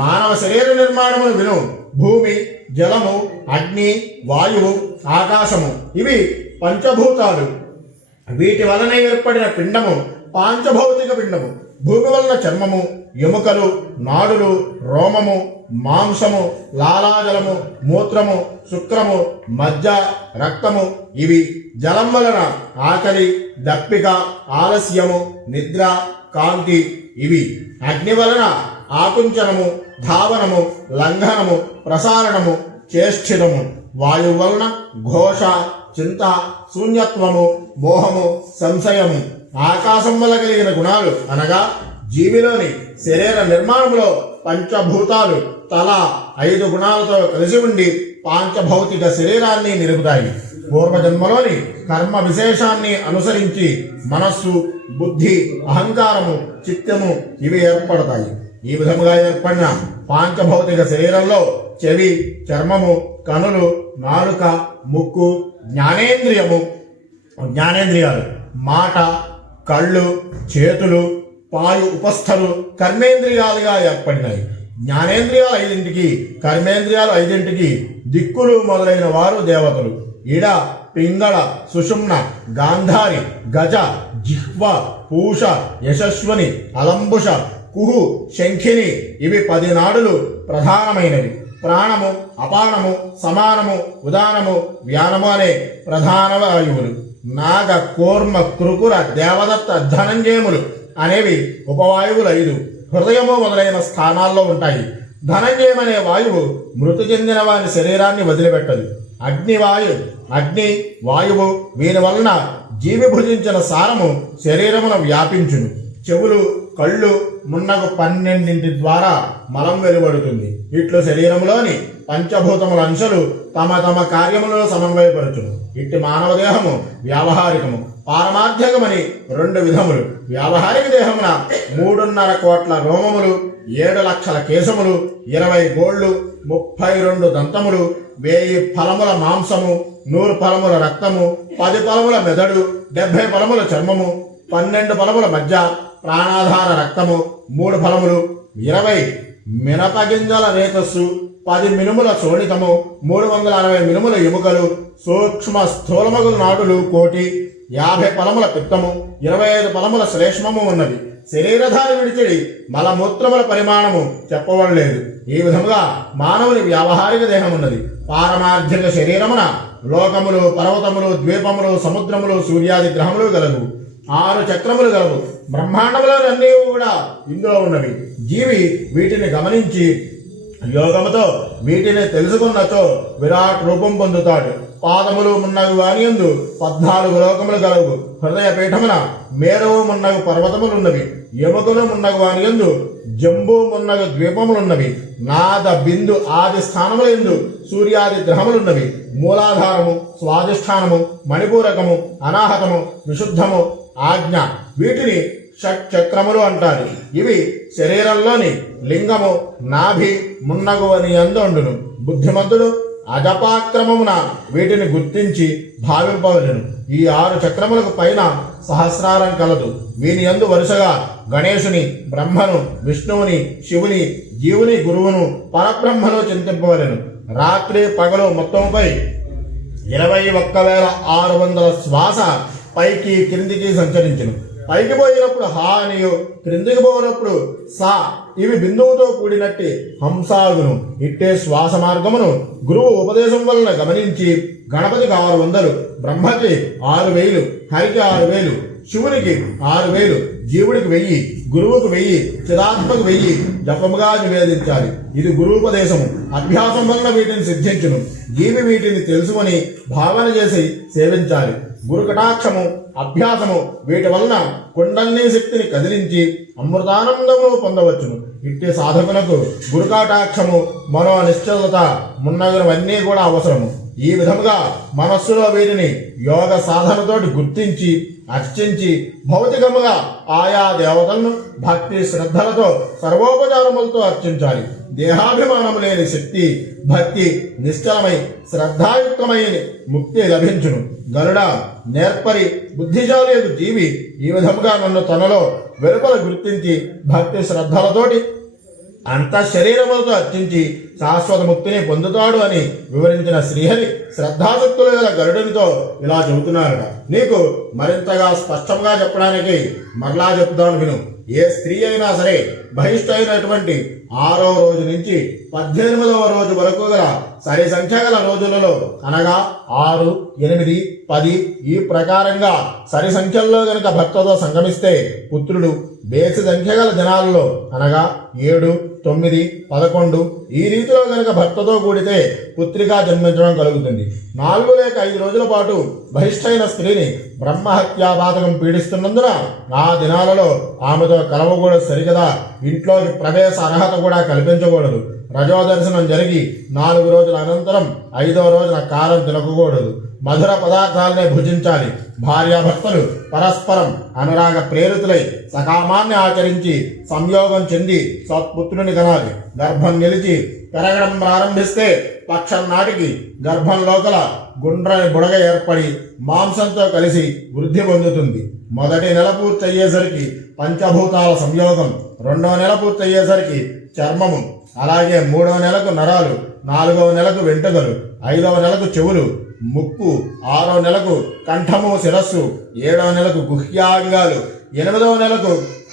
మానవ శరీర నిర్మాణమును విను. భూమి, జలము, అగ్ని, వాయువు, ఆకాశము ఇవి పంచభూతాలు. వీటి వలన ఏర్పడిన పిండము పాంచభౌతిక పిండము. భూమి వలన చర్మము, ఎముకలు, నాడులు, రోమము, మాంసము, లాలాజలము, మూత్రము, శుక్రము, మజ్జ, రక్తము ఇవి. జలం వలన ఆకలి, దప్పిక, ఆలస్యము, నిద్ర, కాంతి ఇవి. అగ్ని వలన ఆకుంచనము, ధావనము, లంఘనము, ప్రసారణము, చేష్టితము. వాయువు వలన ఘోష, చింత, శూన్యత్వము, మోహము, సంశయము. ఆకాశం వల్ల కలిగిన గుణాలు అనగా జీవిలోని శరీర నిర్మాణంలో పంచభూతాలు తల 5 గుణాలతో కలిసి ఉండి పాంచభౌతిక శరీరాన్ని నిలుపుతాయి. పూర్వజన్మలోని కర్మ విశేషాన్ని అనుసరించి మనస్సు, బుద్ధి, అహంకారము, చిత్తము ఇవి ఏర్పడతాయి. ఈ విధముగా ఏర్పడిన పాంచభౌతిక శరీరంలో చెవి, చర్మము, కనులు, నాలుక, ముక్కు, జ్ఞానేంద్రియాలు, మాట, కళ్ళు, చేతులు, పాయు ఉపస్థలు కర్మేంద్రియాలుగా ఏర్పడినాయి. జ్ఞానేంద్రియాలు 5ంటికి, కర్మేంద్రియాలు 5ంటికి దిక్కులు మొదలైన వారు దేవతలు. ఇడ, పింగళ, సుషుమ్న, గాంధారి, గజ, జిహ్వ, పూష, యశస్వని, అలంబుష, కుహు, శంఖిని ఇవి 10 నాడులు ప్రధానమైనవి. ప్రాణము, అపానము, సమానము, ఉదానము, వ్యానము అనే ప్రధాన వాయువులు. నాగ, కూర్మ, కృకుర, దేవదత్త, ధనంజయములు అనేవి ఉపవాయువులు 5 హృదయము మొదలైన స్థానాల్లో ఉంటాయి. ధనంజయం అనే వాయువు మృతి చెందిన వారి శరీరాన్ని వదిలిపెట్టదు. అగ్ని వాయువు వీరి వలన జీవి భుజించిన సారము శరీరమున వ్యాపించును. చెవులు, కళ్ళు మున్నగు 12 ద్వారా మలం వెలువడుతుంది. ఇట్లు శరీరంలోని పంచభూతముల అంశాలు తమ తమ కార్యములను సమన్వయపరచును. ఇట్టి మానవ దేహము వ్యావహారికము, పారమార్థికమని 2 విధములు. వ్యావహారిక దేహమున 3.5 కోట్ల రోమములు, 7 లక్షల కేశములు, 20 గోళ్లు, 32 దంతములు, 1000 ఫలముల మాంసము, 100 ఫలముల రక్తము, 10 ఫలముల మెదడు, 70 ఫలముల చర్మము, 12 ఫలముల మధ్య, ప్రాణాధార రక్తము, 3 ఫలములు, 20 మినపగింజల రేతస్సు, 10 మినుముల శోణితము, 360 మినుముల ఎముకలు, సూక్ష్మ స్థూలమగుల నాడులు 1,000,000, 50 ఫలముల పిత్తము, 25 ఫలముల శ్లేష్మము ఉన్నవి. శరీరధారి విడిచిడి మలమూత్రముల పరిమాణము చెప్పవలేదు. ఈ విధముగా మానవుని వ్యావహారిక దేహం ఉన్నది. పారమార్థిక శరీరమున లోకములు, పర్వతములు, ద్వీపములు, సముద్రములు, సూర్యాది గ్రహములు గలవు. 6 చక్రములు గలవు. బ్రహ్మాండములోని అన్నీ కూడా ఇందులో ఉన్నవి. జీవి వీటిని గమనించి యోగముతో వీటిని తెలుసుకున్నచో విరాట్ రూపం పొందుతాడు. పాదములు మున్నగు వానియందు 14 లోకములు గలవు. హృదయ పీఠమున మేరువు మున్నగు పర్వతములున్నవి. ఎముకలు మున్నగు వానియందు జంబూ మున్నగు ద్వీపములున్నవి. నాద బిందు ఆది స్థానములందు సూర్యాది గ్రహములున్నవి. మూలాధారము, స్వాధిష్టానము, మణిపూరకము, అనాహతము, విశుద్ధము, ఆజ్ఞ వీటిని షట్చక్రములు అంటారు. ఇవి శరీరంలోని లింగము, నాభి మున్నగు అని అందుండును. బుద్ధిమంతుడు అజపాక్రమమున వీటిని గుర్తించి భావింపవలెను. ఈ 6 చక్రములకు పైన సహస్రారం కలదు. వీని యందు వరుసగా గణేశుని, బ్రహ్మను, విష్ణువుని, శివుని, జీవుని, గురువును, పరబ్రహ్మను చింతింపవలెను. రాత్రి పగలు మొత్తంపై 21,600 శ్వాస పైకి క్రిందికి సంచరించును. పైకి పోయినప్పుడు హా అనియు, క్రిందికి పోయినప్పుడు సా ఇవి బిందువుతో కూడినట్టి హంసాగును. ఇట్టే శ్వాస మార్గమును గురువు ఉపదేశం వలన గమనించి గణపతికి 600, బ్రహ్మకి 6,000, హరికి 6,000, శివునికి 6,000, జీవుడికి 1000, గురువుకు 1000, చిదాత్మకు 1000 జపముగా నివేదించాలి. ఇది గురువుపదేశము. అభ్యాసం వలన వీటిని సిద్ధించును. జీవి వీటిని తెలుసుకొని భావన చేసి సేవించాలి. గురు కటాక్షము, అభ్యాసము వీటి వలన కుండల్ని శక్తిని కదిలించి అమృతానందము పొందవచ్చును. ఇట్టి సాధకులకు గురుకటాక్షము, మనో నిశ్చలత మున్నగునవన్నీ కూడా అవసరము. ఈ విధముగా మనస్సులో వీరిని యోగ సాధనతోటి గుర్తించి అర్చించి భౌతికముగా ఆయా దేవతలను భక్తి శ్రద్ధలతో సర్వోపచారములతో అర్చించాలి. దేహాభిమానము లేని శక్తి భక్తి నిశ్చలమై శ్రద్ధాయుక్తమైన ముక్తి లభించును. గరుడ నేర్పరి బుద్ధిశాలి జీవి ఈ విధముగా నన్ను తనలో వెలుపల గుర్తించి భక్తి శ్రద్ధలతోటి అంత శరీరములతో అర్చించి శాశ్వత ముక్తిని పొందుతాడు అని వివరించిన శ్రీహరి శ్రద్ధాశక్తులు గల గరుడునితో ఇలా చెబుతున్నారట. నీకు మరింతగా స్పష్టంగా చెప్పడానికి మరలా చెప్తాను విను. ఏ స్త్రీ అయినా సరే బహిష్ఠైనటువంటి 6వ రోజు నుంచి 18వ రోజు వరకు గల సరి సంఖ్య గల రోజులలో అనగా 6, 8, 10 ఈ ప్రకారంగా సరి సంఖ్యల్లో గనక భర్తతో సంగమిస్తే పుత్రుడు బేసి సంఖ్య గల దినాలలో అనగా 7, 9, 11 ఈ రీతిలో గనక భర్తతో కూడితే పుత్రికా జన్మించడం కలుగుతుంది. 4 లేక 5 రోజుల పాటు బహిష్ఠైన స్త్రీని బ్రహ్మహత్యాపాతకం పీడిస్తున్నందున ఆ దినాలలో ఆమెతో కలవకూడదు సరికదా, ఇంట్లోకి ప్రవేశ అర్హత కూడా కల్పించకూడదు. రజోదర్శనం జరిగి 4 రోజుల అనంతరం 5వ రోజున కారం తినకూడదు. మధుర పదార్థాలనే భుజించాలి. భార్యాభర్తలు పరస్పరం అనురాగ ప్రేరితులై సకామాన్ని ఆచరించి సంయోగం చెంది సత్పుత్రుని కనాలి. గర్భం నిలిచి పెరగడం ప్రారంభిస్తే పక్షం నాటికి గర్భం లోపల గుండ్రని బుడగ ఏర్పడి మాంసంతో కలిసి వృద్ధి పొందుతుంది. మొదటి నెల పూర్తయ్యేసరికి పంచభూతాల సంయోగం, 2వ నెల పూర్తయ్యేసరికి చర్మము, అలాగే 3వ నెలకు నరాలు, 4వ నెలకు వెంట్రుకలు, 5వ నెలకు చెవులు, ముక్కు, 6వ నెలకు కంఠము శిరస్సు, 7వ నెలకు గుహ్యాంగాలు, 8వ నెలకు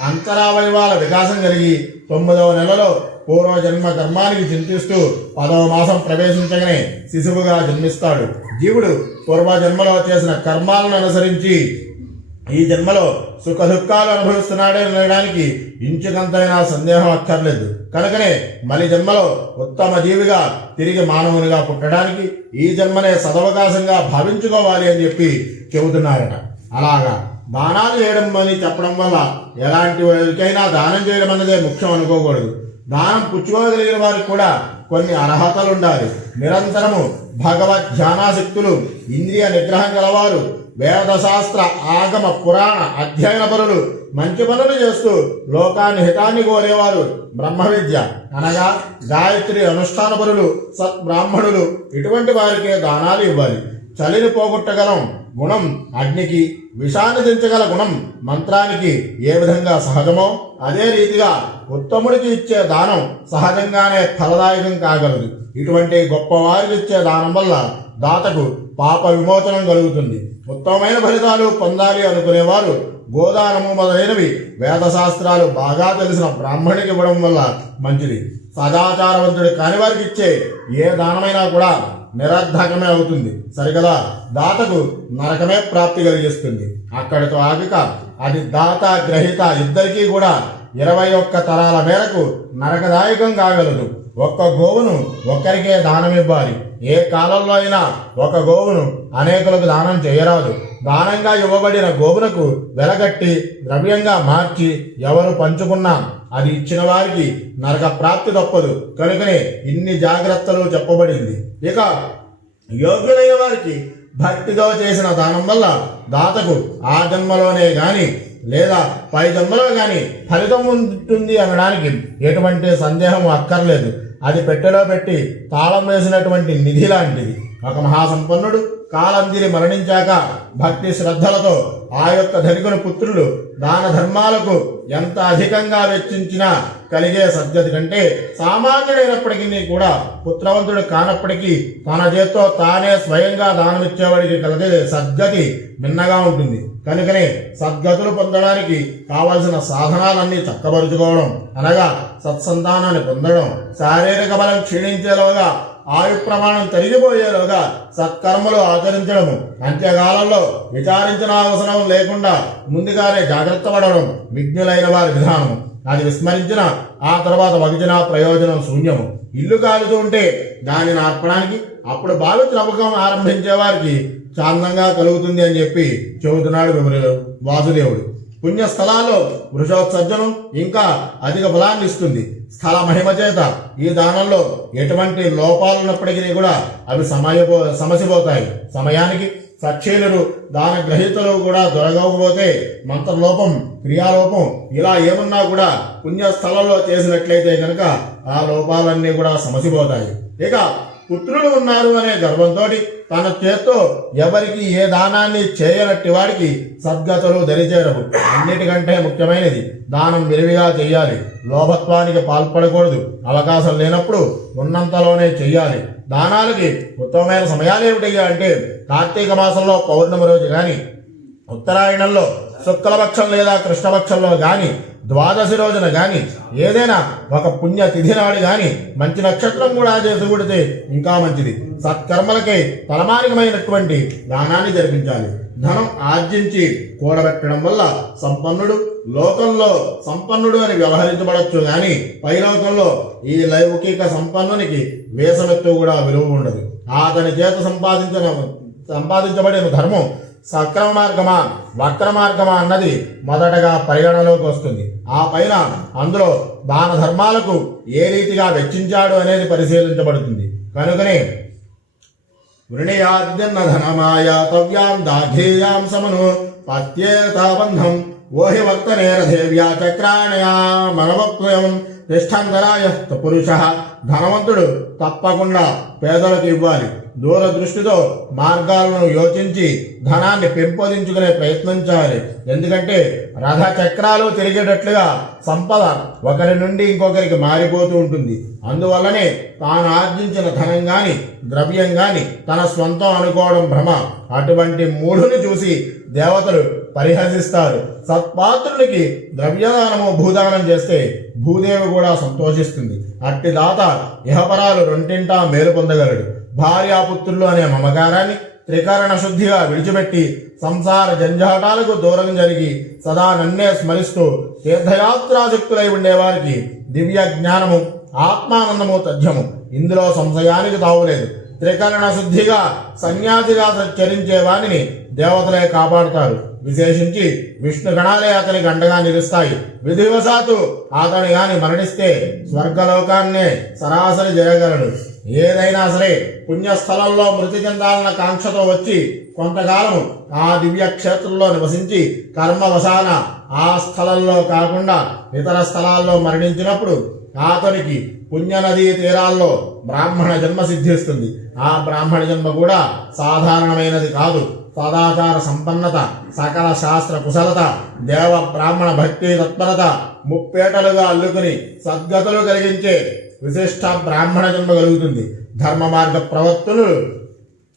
అంతరావయవాల వికాసం కలిగి 9వ నెలలో పూర్వజన్మ కర్మానికి చింతిస్తూ 10వ మాసం ప్రవేశించగానే శిశువుగా జన్మిస్తాడు. జీవుడు పూర్వజన్మలో చేసిన కర్మాలను అనుసరించి ఈ జన్మలో సుఖ దుఃఖాలు అనుభవిస్తున్నాడే అనడానికి ఇంచుకంతైనా సందేహం అక్కర్లేదు. కనుకనే మలి జన్మలో ఉత్తమ జీవిగా తిరిగి మానవునిగా పుట్టడానికి ఈ జన్మనే సదవకాశంగా భావించుకోవాలి అని చెప్పి చెబుతున్నారట. అలాగా దానాలు చేయడం అని చెప్పడం వల్ల ఎలాంటి వారికైనా దానం చేయడం అన్నదే ముఖ్యం అనుకోకూడదు. దానం పుచ్చుకోగలిగిన వారికి కూడా కొన్ని అర్హతలు ఉండాలి. నిరంతరము భగవద్ ధ్యానాసక్తులు, ఇంద్రియ నిగ్రహం గలవారు, వేదశాస్త్ర ఆగమ పురాణ అధ్యయన పరులు, మంచి పనులు చేస్తూ లోకాన్ని హితాన్ని కోరేవారు, బ్రహ్మ విద్య అనగా గాయత్రి అనుష్ఠాన పరులు, సత్బ్రాహ్మణులు ఇటువంటి వారికే దానాలు ఇవ్వాలి. చలిని పోగొట్టగలం గుణం అగ్నికి, విషాన్ని దించగల గుణం మంత్రానికి ఏ విధంగా సహజమో అదే రీతిగా ఉత్తముడికి ఇచ్చే దానం సహజంగానే ఫలదాయకం కాగలదు. ఇటువంటి గొప్పవారికి ఇచ్చే దానం వల్ల దాతకు పాప విమోచనం కలుగుతుంది. ఉత్తమమైన ఫలితాలు పొందాలి అనుకునేవారు గోదానము మొదలైనవి వేదశాస్త్రాలు బాగా తెలిసిన బ్రాహ్మణికి ఇవ్వడం వల్ల మంచిది. సదాచారవంతుడి కాని వారికి ఇచ్చే ఏ దానమైనా కూడా నిరర్ధకమే అవుతుంది సరికదా. దాతకు నరకమే ప్రాప్తి కలిగిస్తుంది. అక్కడితో ఆగిక అది దాత గ్రహీత ఇద్దరికీ కూడా 21 తరాల మేరకు నరకదాయకం కాగలదు. ఒక్క గోవును ఒక్కరికే దానమివ్వాలి. ఏ కాలంలో అయినా ఒక గోవును అనేకులకు దానం చేయరాదు. దానంగా ఇవ్వబడిన గోవునకు వెలగట్టి ద్రవ్యంగా మార్చి ఎవరు పంచుకున్నా అది ఇచ్చిన వారికి నరక ప్రాప్తి తప్పదు. కనుకనే ఇన్ని జాగ్రత్తలు చెప్పబడింది. ఇక యోగ్యులైన వారికి భక్తితో చేసిన దానం వల్ల దాతకు ఆ జన్మలోనే గాని లేదా పై జన్మలో గాని ఫలితం ఉంటుంది అనడానికి ఎటువంటి సందేహం అక్కర్లేదు. అది పెట్టెలో పెట్టి తాళం వేసినటువంటి నిధి లాంటిది. ఒక మహాసంపన్నుడు కాలందిరి మరణించాక భక్తి శ్రద్ధలతో ఆ యొక్క ధనికుని పుత్రులు దాన ధర్మాలకు ఎంత అధికంగా వెచ్చించినా కలిగే సద్గతి కంటే సామాన్యుడైనప్పటికీ కూడా పుత్రవంతుడు కానప్పటికీ తన చేత్తో తానే స్వయంగా దానమిచ్చేవాడికి కలిగే సద్గతి మిన్నగా ఉంటుంది. కనుకనే సద్గతులు పొందడానికి కావలసిన సాధనాలన్నీ చక్కబరుచుకోవడం అనగా సత్సంతానాన్ని పొందడం, శారీరక బలం క్షీణించేలోగా ఆయు ప్రమాణం తరిగిపోయేలోగా సత్కర్మలు ఆచరించడము, అంత్యకాలంలో విచారించిన అవసరం లేకుండా ముందుగానే జాగ్రత్త పడడం విజ్ఞులైన వారి విధానము. అది విస్మరించిన ఆ తర్వాత వగిచిన ప్రయోజనం శూన్యము. ఇల్లు కాలుతూ ఉంటే దానిని ఆర్పడానికి అప్పుడు బావి త్రవ్వకం ఆరంభించే వారికి చాందంగా కలుగుతుంది అని చెప్పి చెబుతున్నాడు వాసుదేవుడు. పుణ్యస్థలాల్లో వృషోత్సర్జనం ఇంకా అధిక బలాన్ని ఇస్తుంది. స్థల మహిమ చేత ఈ దానంలో ఎటువంటి లోపాలున్నప్పటికీ కూడా అవి సమసిపోతాయి. సమయానికి సక్షీలురు దాన గ్రహీతలు కూడా దొరకకపోతే మంత్రలోపం, క్రియాలోపం ఇలా ఏమున్నా కూడా పుణ్యస్థలంలో చేసినట్లయితే కనుక ఆ లోపాలన్నీ కూడా సమసిపోతాయి. ఇక పుత్రులు ఉన్నారు అనే గర్వంతో తన చేత్తో ఎవరికి ఏ దానాన్ని చేయనట్టి వాడికి సద్గతులు దరిచేరవు. అన్నిటికంటే ముఖ్యమైనది దానం విరివిగా చెయ్యాలి. లోభత్వానికి పాల్పడకూడదు. అవకాశం లేనప్పుడు ఉన్నంతలోనే చెయ్యాలి. దానాలకి ఉత్తమమైన సమయాలు ఏమిటి అంటే కార్తీక మాసంలో పౌర్ణమి రోజు కానీ, ఉత్తరాయణంలో శుక్లపక్షం లేదా కృష్ణపక్షంలో గాని ద్వాదశి రోజున గాని ఏదైనా ఒక పుణ్య తిథి నాడు గాని మంచి నక్షత్రం కూడా చేసి కొడితే ఇంకా మంచిది. సత్కర్మలకై తలమానికమైనటువంటి దానాన్ని జరిపించాలి. ధనం ఆర్జించి కూడబెట్టడం వల్ల సంపన్నుడు, లోకంలో సంపన్నుడు అని వ్యవహరించబడచ్చు గాని పైలోకంలో ఈ లౌకిక సంపన్నునికి వేసమెత్తు కూడా విలువ ఉండదు. అతని చేత సంపాదించబడిన ధర్మం సక్రమ మార్గమా వక్ర మార్గమా అన్నది మొదటగా పరిగణలోకి వస్తుంది. ఆ పైన అందులో దాన ధర్మాలకు ఏ రీతిగా వెచ్చించాడు అనేది పరిశీలించబడుతుంది. కనుకనే వృణయాద్యన్న ధనమాయాతవ్యాం దాఘేయాం సమను పత్యేతాబంధం ఓహి వర్తనేరధేవ్యా చక్రాణయా మనవక్వయం తిష్టంతరాయ పురుష. ధనవంతుడు తప్పకుండా పేదలకు ఇవ్వాలి. దూరదృష్టితో మార్గాలను యోచించి ధనాన్ని పెంపొందించుకునే ప్రయత్నం చేయాలి. ఎందుకంటే రథ చక్రాలు తిరిగేటట్లుగా సంపద ఒకరి నుండి ఇంకొకరికి మారిపోతూ ఉంటుంది. అందువల్లనే తాను ఆర్జించిన ధనం గాని ద్రవ్యం గాని తన స్వంతం అనుకోవడం భ్రమ. అటువంటి మూఢుని చూసి దేవతలు పరిహసిస్తారు. సత్పాత్రునికి ద్రవ్యదానము భూదానం చేస్తే భూదేవి కూడా సంతోషిస్తుంది. అట్టి దాత ఇహపరాలు రెండింటా మేలు పొందగలడు. భార్యాపుత్రులు అనే మమకారాన్ని త్రికరణ శుద్ధిగా విడిచిపెట్టి సంసార జంజాటాలకు దూరం జరిగి సదా నన్నే స్మరిస్తూ తీర్థయాత్రాశక్తులై ఉండేవారికి దివ్య జ్ఞానము ఆత్మానందము తథ్యము. ఇందులో సంశయానికి తావులేదు. త్రికరణ శుద్ధిగా సన్యాసిగా చరించే వారిని దేవతలే కాపాడుతారు. విశేషించి విష్ణు గణాలే అతనికి అండగా నిలుస్తాయి. విధివశాత్తు అతని గాని మరణిస్తే స్వర్గలోకాన్నే సరాసరి జరగలడు. ఏదైనా సరే పుణ్యస్థలంలో మృతి చెందాలన్న కాంక్షతో వచ్చి కొంతకాలము ఆ దివ్య క్షేత్రంలో నివసించి కర్మవశాన ఆ స్థలంలో కాకుండా ఇతర స్థలాల్లో మరణించినప్పుడు అతనికి పుణ్యనదీ తీరాల్లో బ్రాహ్మణ జన్మ సిద్ధిస్తుంది. ఆ బ్రాహ్మణ జన్మ కూడా సాధారణమైనది కాదు. సదాచార సంపన్నత, సకల శాస్త్ర కుశలత, దేవ బ్రాహ్మణ భక్తి తత్పరత ముప్పేటలుగా అల్లుకుని సద్గతులు కలిగించే విశిష్ట బ్రాహ్మణ జన్మ కలుగుతుంది. ధర్మ మార్గ ప్రవర్తనలు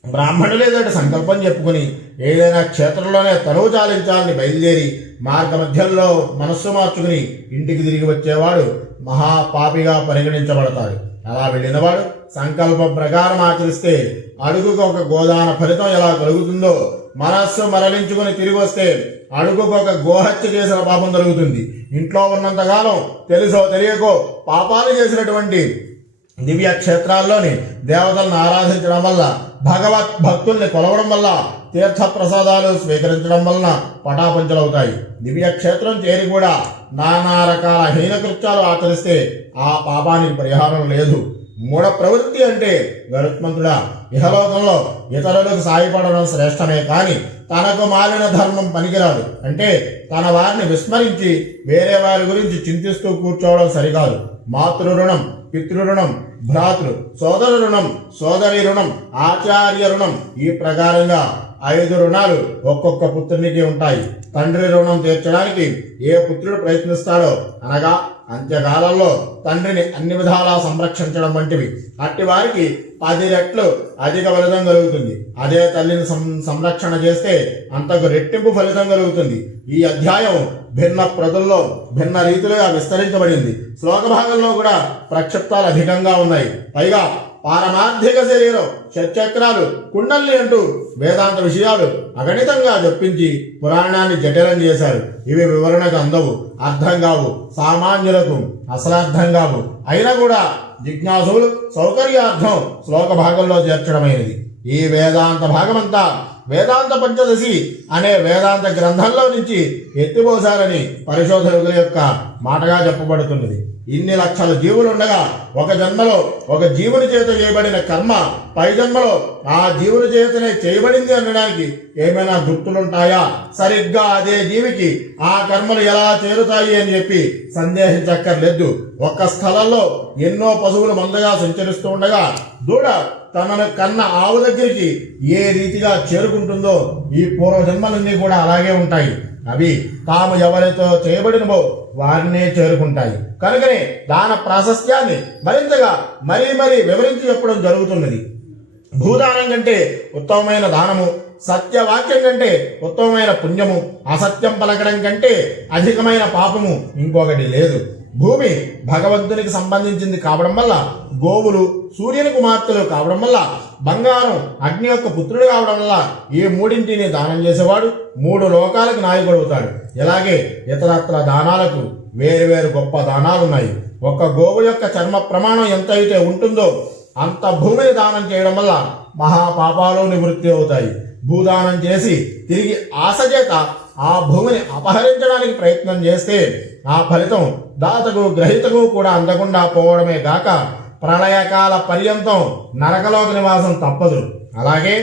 బ్రాహ్మణులేదట సంకల్పం చెప్పుకుని ఏదైనా క్షేత్రంలోనే తనువు చాలించాలని బయలుదేరి మార్గ మధ్యంలో మనస్సు మార్చుకుని ఇంటికి తిరిగి వచ్చేవాడు మహాపాపిగా పరిగణించబడతాడు. అలా వెళ్ళినవాడు సంకల్ప ప్రకారం ఆచరిస్తే అడుగుకు ఒక గోదాన ఫలితం ఎలా కలుగుతుందో మనస్సు మరలించుకుని తిరిగి వస్తే అడుగుకు ఒక గోహత్య చేసిన పాపం కలుగుతుంది. ఇంట్లో ఉన్నంతకాలం తెలుసో తెలియకో పాపాలు చేసినటువంటి దివ్య క్షేత్రాల్లోని దేవతలను ఆరాధించడం వల్ల, భగవత్ భక్తుల్ని కొలవడం వల్ల, తీర్థ ప్రసాదాలు స్వీకరించడం వలన పటాపంచలవుతాయి. దివ్య క్షేత్రం చేరి కూడా నానా రకాల హీనకృత్యాలు ఆచరిస్తే ఆ పాపానికి పరిహారం లేదు. మూఢ ప్రవృత్తి అంటే గరుత్మంతుడా, ఇహలోకంలో ఇతరులకు సాయపడడం శ్రేష్టమే కాని తనకు మాలిన ధర్మం పనికిరాదు. అంటే తన వారిని విస్మరించి వేరే వారి గురించి చింతిస్తూ కూర్చోవడం సరికాదు. మాతృ రుణం, పితృ రుణం, భ్రాతృ సోదర రుణం, సోదరి రుణం, ఆచార్య రుణం, ఈ ప్రకారంగా 5 రుణాలు ఒక్కొక్క పుత్రునికి ఉంటాయి. తండ్రి రుణం తీర్చడానికి ఏ పుత్రుడు ప్రయత్నిస్తాడో అనగా అంత్యకాలంలో తండ్రిని అన్ని విధాలా సంరక్షించడం వంటివి. అట్టి వారికి 10 రెట్లు అధిక ఫలితం కలుగుతుంది. అదే తల్లిని సంరక్షణ చేస్తే అంతకు రెట్టింపు ఫలితం కలుగుతుంది. ఈ అధ్యాయం భిన్న ప్రతుల్లో భిన్న రీతిలుగా విస్తరించబడింది. శ్లోక భాగంలో కూడా ప్రక్షిప్తాలు అధికంగా ఉన్నాయి. పైగా పారమార్థిక శరీరం, షట్చక్రాలు, కుండల్ని అంటూ వేదాంత విషయాలు అగణితంగా జొప్పించి పురాణాన్ని జటిలం చేశారు. ఇవి వివరణకు అందవు, అర్థం కావు, సామాన్యులకు అసలు అర్థం కావు. అయినా కూడా జిజ్ఞాసులు సౌకర్యార్థం శ్లోక భాగంలో చేర్చడమైనది. ఈ వేదాంత భాగమంతా వేదాంత పంచదశి అనే వేదాంత గ్రంథంలో నుంచి ఎత్తిపోశారని పరిశోధకుల యొక్క మాటగా చెప్పబడుతున్నది. ఇన్ని లక్షల జీవులుండగా ఒక జన్మలో ఒక జీవుని చేత చేయబడిన కర్మ పై జన్మలో ఆ జీవుని చేతనే చేయబడింది అనడానికి ఏమైనా గుర్తులుంటాయా? సరిగ్గా అదే జీవికి ఆ కర్మలు ఎలా చేరుతాయి అని చెప్పి సందేహించక్కర్లేదు. ఒక్క స్థలంలో ఎన్నో పశువులు మందగా సంచరిస్తూ ఉండగా దూడ తనను కన్న ఆవు దగ్గరికి ఏ రీతిగా చేరుకుంటుందో ఈ పూర్వజన్మలన్నీ కూడా అలాగే ఉంటాయి. అవి తాము ఎవరితో చేయబడినవో వారినే చేరుకుంటాయి. కనుకనే దాన ప్రాశస్త్యాన్ని మరింతగా మరీ వివరించి చెప్పడం జరుగుతున్నది. భూదానం కంటే ఉత్తమమైన దానము సత్యవాక్యం కంటే ఉత్తమమైన పుణ్యము, అసత్యం పలకడం కంటే అధికమైన పాపము ఇంకొకటి లేదు. భూమి భగవంతునికి సంబంధించింది కావడం వల్ల, గోవులు సూర్యుని కుమార్తెలు కావడం వల్ల, బంగారం అగ్ని యొక్క పుత్రుడు కావడం వల్ల ఈ మూడింటిని దానం చేసేవాడు 3 లోకాలకు నాయకుడు అవుతాడు. ఇలాగే ఇతరత్ర దానాలకు వేరు గొప్ప దానాలు ఉన్నాయి. ఒక్క గోవు యొక్క చర్మ ప్రమాణం ఎంత అయితే ఉంటుందో అంత భూమిని దానం చేయడం వల్ల మహాపాపాలు నివృత్తి అవుతాయి. భూదానం చేసి తిరిగి ఆశ చేత ఆ భూమిని అపహరించడానికి ప్రయత్నం చేస్తే ఆ ఫలితం దాతకు గ్రహీతకు కూడా అందకుండా పోవడమే గాక ప్రళయకాల పర్యంతం నరకలోక నివాసం తప్పదు. అలాగే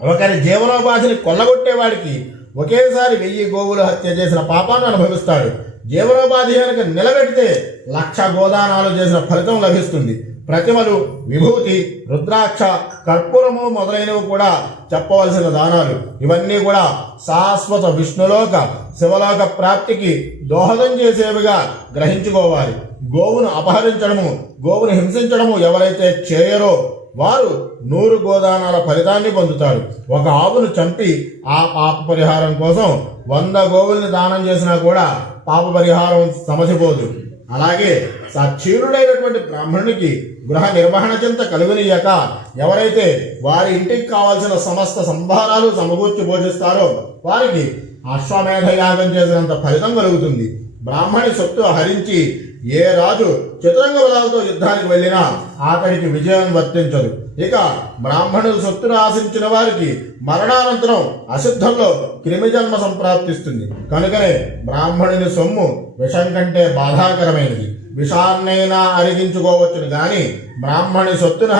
ఒకరి జీవనోపాధిని కొల్లగొట్టేవాడికి ఒకేసారి 1000 గోవులు హత్య చేసిన పాపాన్ని అనుభవిస్తాడు. జీవనోపాధి కనుక నిలబెడితే 1,00,000 గోదానాలు చేసిన ఫలితం లభిస్తుంది. ప్రతిమలు, విభూతి, రుద్రాక్ష, కర్పూరము మొదలైనవి కూడా చెప్పవలసిన దానాలు. ఇవన్నీ కూడా శాశ్వత విష్ణులోక శివలోక ప్రాప్తికి దోహదం చేసేవిగా గ్రహించుకోవాలి. గోవును అపహరించడము, గోవును హింసించడము ఎవరైతే చేయరో వారు 100 గోదానాల ఫలితాన్ని పొందుతారు. ఒక ఆవును చంపి ఆ పాప పరిహారం కోసం 100 గోవుల్ని దానం చేసినా కూడా పాప పరిహారం సమసిపోదు. అలాగే సచ్చీలుడైనటువంటి బ్రాహ్మణునికి గృహ నిర్వహణ చింత కలుగునియక ఎవరైతే వారి ఇంటికి కావాల్సిన సమస్త సంభారాలు సమకూర్చి పోషిస్తారో వారికి అశ్వమేధ యాగం చేసినంత ఫలితం కలుగుతుంది. బ్రాహ్మణి సొత్తు హరించి ఏ రాజు చతురంగ బలాలతో యుద్ధానికి వెళ్ళినా అతడికి విజయం వర్తించదు. ఇక బ్రాహ్మణులు సొత్తును ఆశించిన వారికి మరణానంతరం అశుద్ధంలో క్రిమిజన్మ సంప్రాప్తిస్తుంది. కనుకనే బ్రాహ్మణుని సొమ్ము విషం కంటే బాధాకరమైనది. విషాన్నైనా అరిగించుకోవచ్చును కానీ బ్రాహ్మణి సొత్తును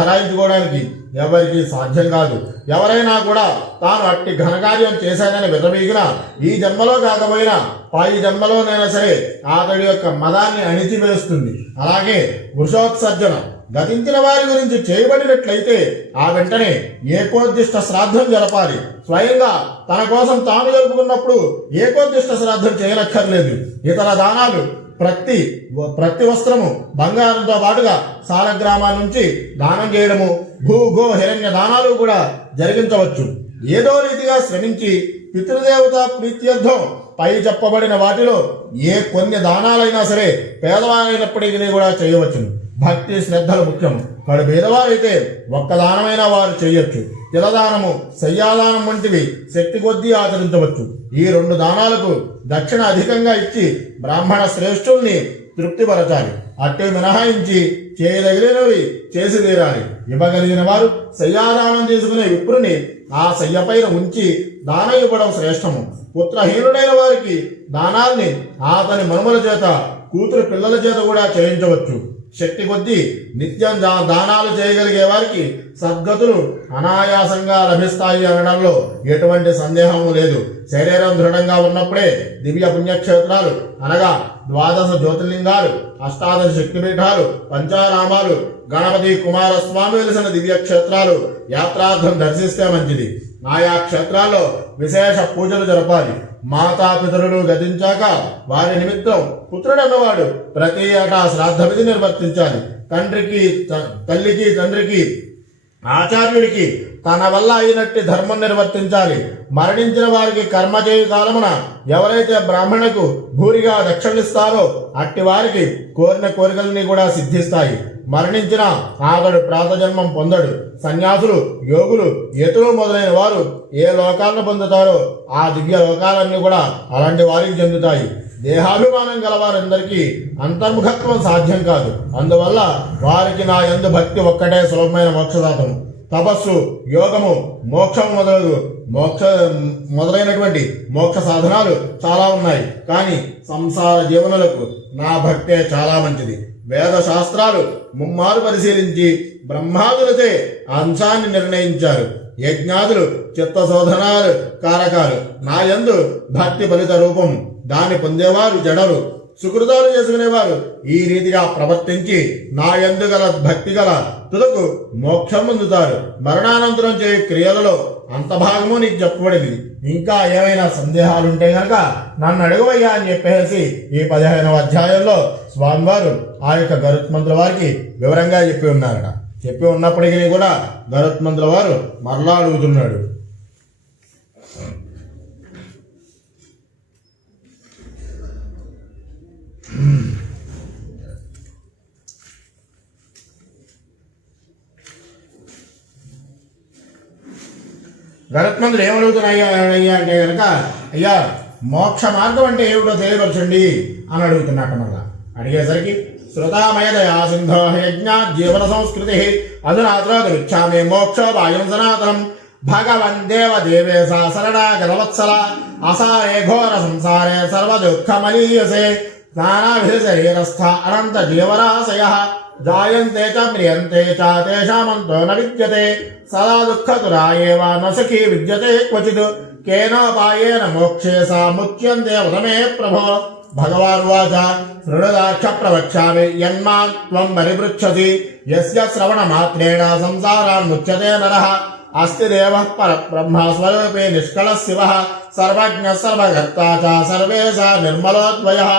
హరాయించుకోవడానికి ఎవరికి సాధ్యం కాదు. ఎవరైనా కూడా తాను అట్టి ఘనకార్యం చేశానని విర్రవీగినా ఈ జన్మలో కాకపోయినా పై జన్మలోనైనా సరే అతడి యొక్క మదాన్ని అణిచివేస్తుంది. అలాగే వృషోత్సర్జన గతించిన వారి గురించి చేయబడినట్లయితే ఆ వెంటనే ఏకోద్దిష్ట శ్రాద్ధం జరపాలి. స్వయంగా తన కోసం తాను జరుపుకున్నప్పుడు ఏకోద్దిష్ట శ్రాద్ధం చేయనక్కర్లేదు. ఇతర దానాలు ప్రతి వస్త్రము బంగారంతో పాటుగా సాలగ్రామాల నుంచి దానం చేయడము, భూగో హిరణ్య దానాలు కూడా జరిగించవచ్చు. ఏదో రీతిగా శ్రమించి పితృదేవత ప్రీత్యర్థం పై చెప్పబడిన వాటిలో ఏ కొన్ని దానాలైనా సరే పేదవారైనప్పటికీ కూడా చేయవచ్చును. భక్తి శ్రద్ధలు ముఖ్యం. వాడు పేదవారైతే ఒక్క దానమైనా వారు చేయొచ్చు. తిలదానము, శయ్యాదానం వంటివి శక్తి కొద్దీ ఆచరించవచ్చు. ఈ 2 దానాలకు దక్షిణ అధికంగా ఇచ్చి బ్రాహ్మణ శ్రేష్ఠుల్ని తృప్తిపరచాలి. అట్టి మినహాయించి చేయదగినవి చేసి తీరాలి. ఇవ్వగలిగిన వారు శయ్యాదానం చేసుకునే విప్రుని ఆ శయ్యపైన ఉంచి దానం ఇవ్వడం శ్రేష్టము. పుత్రహీనుడైన వారికి దానాల్ని అతని మనుమల చేత, కూతురు పిల్లల చేత కూడా చేయించవచ్చు. శక్తి కొద్దీ నిత్యం దానాలు చేయగలిగే వారికి సద్గతులు అనాయాసంగా లభిస్తాయి అనడంలో ఎటువంటి సందేహము లేదు. శరీరం దృఢంగా ఉన్నప్పుడే దివ్య పుణ్యక్షేత్రాలు అనగా 12 జ్యోతిర్లింగాలు, 18 శక్తిపీఠాలు, పంచారామాలు, గణపతి కుమారస్వామి వెలిసిన దివ్యక్షేత్రాలు యాత్రార్థం దర్శిస్తే మంచిది. ఆయా క్షేత్రాల్లో విశేష పూజలు జరపాలి. మాతాపితరులు గతించాక వారి నిమిత్తం పుత్రుడన్నవాడు ప్రతి ఏటా శ్రాద్ధ విధి నిర్వర్తించాలి. తల్లికి తండ్రికి ఆచార్యుడికి తన వల్ల అయినట్టి ధర్మం నిర్వర్తించాలి. మరణించిన వారికి కర్మ చేయు కాలమున ఎవరైతే బ్రాహ్మణులకు భూరిగా దక్షిణిస్తారో అట్టి వారికి కోరిన కోరికలన్నీ కూడా సిద్ధిస్తాయి. మరణించిన అతడు ప్రాతజన్మం పొందడు. సన్యాసులు, యోగులు, యతులు మొదలైన వారు ఏ లోకాలను పొందుతారో ఆ దివ్య లోకాలన్నీ కూడా అలాంటి వారికి చెందుతాయి. దేహాభిమానం గలవారందరికీ అంతర్ముఖత్వం సాధ్యం కాదు. అందువల్ల వారికి నా యందు భక్తి ఒక్కటే సులభమైన మోక్షదాతము. తపస్సు, యోగము, మోక్షం మొదలైనటువంటి మోక్ష సాధనాలు చాలా ఉన్నాయి. కానీ సంసార జీవనులకు నా భక్తే చాలా మంచిది. వేద శాస్త్రాలు ముమ్మారు పరిశీలించి బ్రహ్మాదులచే అంశాన్ని నిర్ణయించారు. యజ్ఞాదులు చిత్తశోధనాలు కారకాలు. నా యందు భక్తి ఫలిత రూపం. దాన్ని పొందేవారు జడరు. సుకృతాలు చేసుకునేవారు ఈ రీతిగా ప్రవర్తించి నా యందు గల భక్తి గల తుదకు మోక్షం పొందుతారు. మరణానంతరం చేయే క్రియలలో అంత భాగము నీకు చెప్పబడింది. ఇంకా ఏమైనా సందేహాలుంటే కనుక నన్ను అడుగువయ్యా అని చెప్పేసి ఈ 15వ అధ్యాయంలో స్వామివారు ఆ యొక్క గరుత్మంతుల వారికి వివరంగా చెప్పి ఉన్నారట. చెప్పి ఉన్నప్పటికీ కూడా గరుత్మంతుల వారు మరలా అడుగుతున్నాడు. గరుత్మంతుడు ఏమడుగుతున్నాయ్యా అంటే కనుక, అయ్యా మోక్ష మార్గం అంటే ఏమిటో తెలియపరచండి అని అడుగుతున్నట్టు మళ్ళా. అడిగేసరికి శ్రుతామయదయా సింధో యజ్ఞా జీవన సంస్కృతి అధునాత్రోగమిచ్చామి మోక్షోపాయం సనాతనం భగవన్ దేవ దేవేశ శరణాగతవత్సల అసారే ఘోర సంసారే సర్వదుఃఖమలీయసే నానావిధ శరీరస్థ అనంత జీవరాశయ జాయంతే చ మ్రియంతే చ తేషామంతో న విద్యతే సదా దుఃఖతురా ఏవ న సఖీ విద్యతే క్వచిత్ కేనోపాయేన మోక్షే సా ముచ్యంతే వదమే ప్రభో. భగవానువాచ శృణుదాక్ష ప్రవక్ష్యామి యన్మాం త్వం పరిపృచ్ఛసి యస్య శ్రవణమాత్రేణ సంసారాన్ముచ్యతే నరః అస్తి దేవః పరబ్రహ్మ స్వరూపే నిష్కళః శివః సర్వజ్ఞః సర్వకర్తా చ సర్వేశా నిర్మలోద్వయః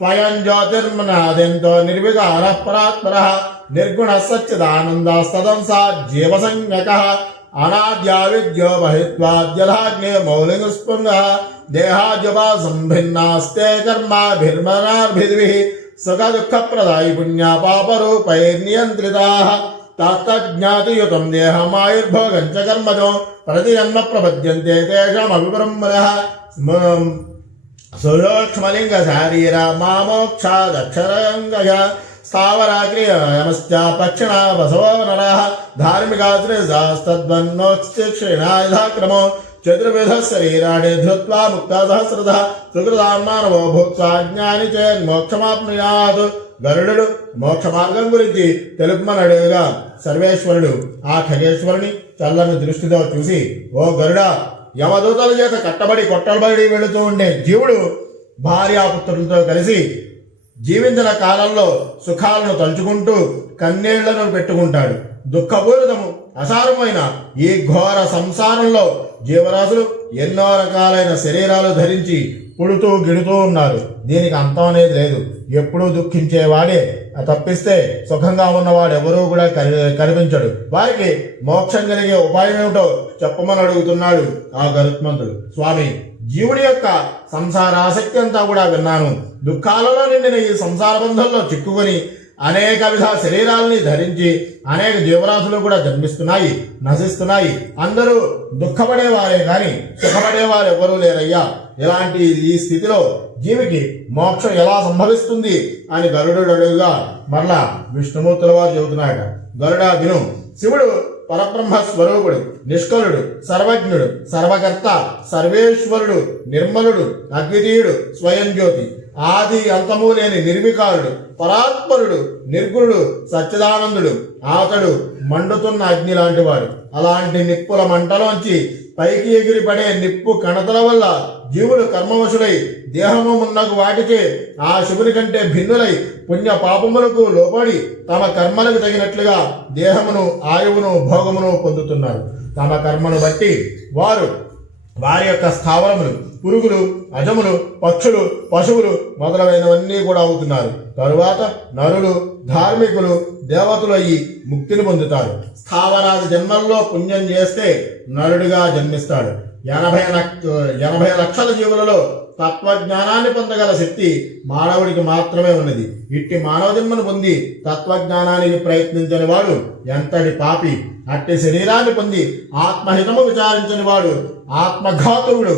స్వయం జ్యోతిర్మనాదింతో నిర్వికారః పరాత్పరః నిర్గుణః సచ్చిదానందస్తదంసా జీవసంజ్ఞకః అనాద్యా విద్యో బహిత్వాద్యధాగ్నే మౌలికస్పృంగః దేహాద్యుపా సంభిన్నాస్తే కర్మాభిర్మనాభిర్భిః సుఖదుఃఖప్రదాయి పుణ్య పాపరూపైర్నియంత్రితాః తత్తజ్ఞాతియుతం దేహమాయుర్భోగం చ కర్మజో ప్రతిజన్మ ప్రపద్యంతే తేషామభిబ్రహ్మణః సుయోక్ష్మలింగ శారీర మామోక్షాదక్షరంగయ స్థావరాగ్రియమశ్చ పక్షిణ వసవో నరః ధార్మికాశ్రేయస్తద్వన్నోక్షిణాయుధాక్రమో చతుర్విధ శరీరాణి ధృత్వా ముక్తా సహస్రధః సుకృతాన్ మానవో భూత్వా జ్ఞాని చేన్మోక్షమాప్నుయాత్. గరుడు మోక్ష మార్గం గురించి తెలుపమనడుగా సర్వేశ్వరుడు ఆ ఖగేశ్వరుని చల్లని దృష్టితో చూసి, ఓ గరుడా, యమదూతల చేత కట్టబడి కొట్టబడి వెళుతూ ఉండే జీవుడు భార్యాపుత్రులతో కలిసి జీవించిన కాలంలో సుఖాలను తలుచుకుంటూ కన్నీళ్లను పెట్టుకుంటాడు. దుఃఖపూరితము అసారమైన ఈ ఘోర సంసారంలో జీవరాశులు ఎన్నో రకాలైన శరీరాలు ధరించి పుడుతూ గిడుతూ ఉన్నారు. దీనికి అంతం అనేది లేదు. ఎప్పుడూ దుఃఖించేవాడే తప్పిస్తే సుఖంగా ఉన్నవాడు ఎవరూ కూడా కనిపించడు. వారికి మోక్షం కలిగే ఉపాయం ఏమిటో చెప్పమని అడుగుతున్నాడు ఆ గరుత్మంతుడు. స్వామి, జీవుడి యొక్క సంసార ఆసక్తి అంతా కూడా విన్నాను. దుఃఖాలలో నిండిన ఈ సంసార బంధంలో చిక్కుకొని అనేక విధ శరీరాలని ధరించి అనేక జీవరాశులు కూడా జన్మిస్తున్నాయి, నశిస్తున్నాయి. అందరూ దుఃఖపడేవారే కానీ సుఖపడేవారు ఎవరూ లేరయ్యా. ఇలాంటి ఈ స్థితిలో జీవికి మోక్షం ఎలా సంభవిస్తుంది అని గరుడు అడుగుగా మరలా విష్ణుమూర్తుల వారు చెబుతున్నాడు. గరుడా విను. శివుడు పరబ్రహ్మ స్వరూపుడు, నిష్కలుడు, సర్వజ్ఞుడు, సర్వకర్త, సర్వేశ్వరుడు, నిర్మలుడు, అద్వితీయుడు, స్వయం జ్యోతి, ఆది అంతము లేని నిర్వికారుడు, పరాత్పరుడు, నిర్గుణుడు, సచ్చిదానందుడు. అతడు మండుతున్న అగ్ని లాంటివాడు. అలాంటి నిప్పుల మంటలోంచి పైకి ఎగిరిపడే నిప్పు కణతల వల్ల జీవులు కర్మవశులై దేహము మున్నగు వాటికే ఆ శివుని కంటే భిన్నులై పుణ్య పాపములకు లోపడి తమ కర్మలకు తగినట్లుగా దేహమును, ఆయువును, భోగమును పొందుతున్నారు. తమ కర్మను బట్టి వారి యొక్క స్థావరములు, పురుగులు, అజములు, పక్షులు, పశువులు మొదలైనవన్నీ కూడా అవుతున్నారు. తరువాత నరులు, ధార్మికులు, దేవతలు అయ్యి ముక్తిని పొందుతారు. స్థావరాది జన్మల్లో పుణ్యం చేస్తే నరుడిగా జన్మిస్తాడు. 80 లక్షల జీవులలో తత్వజ్ఞానాన్ని పొందగల శక్తి మానవుడికి మాత్రమే ఉన్నది. ఇట్టి మానవ జన్మను పొంది తత్వజ్ఞానానికి ప్రయత్నించని వాడు ఎంతటి పాపి. అట్టి శరీరాన్ని పొంది ఆత్మహితము విచారించని వాడు ఆత్మఘాతువుడు.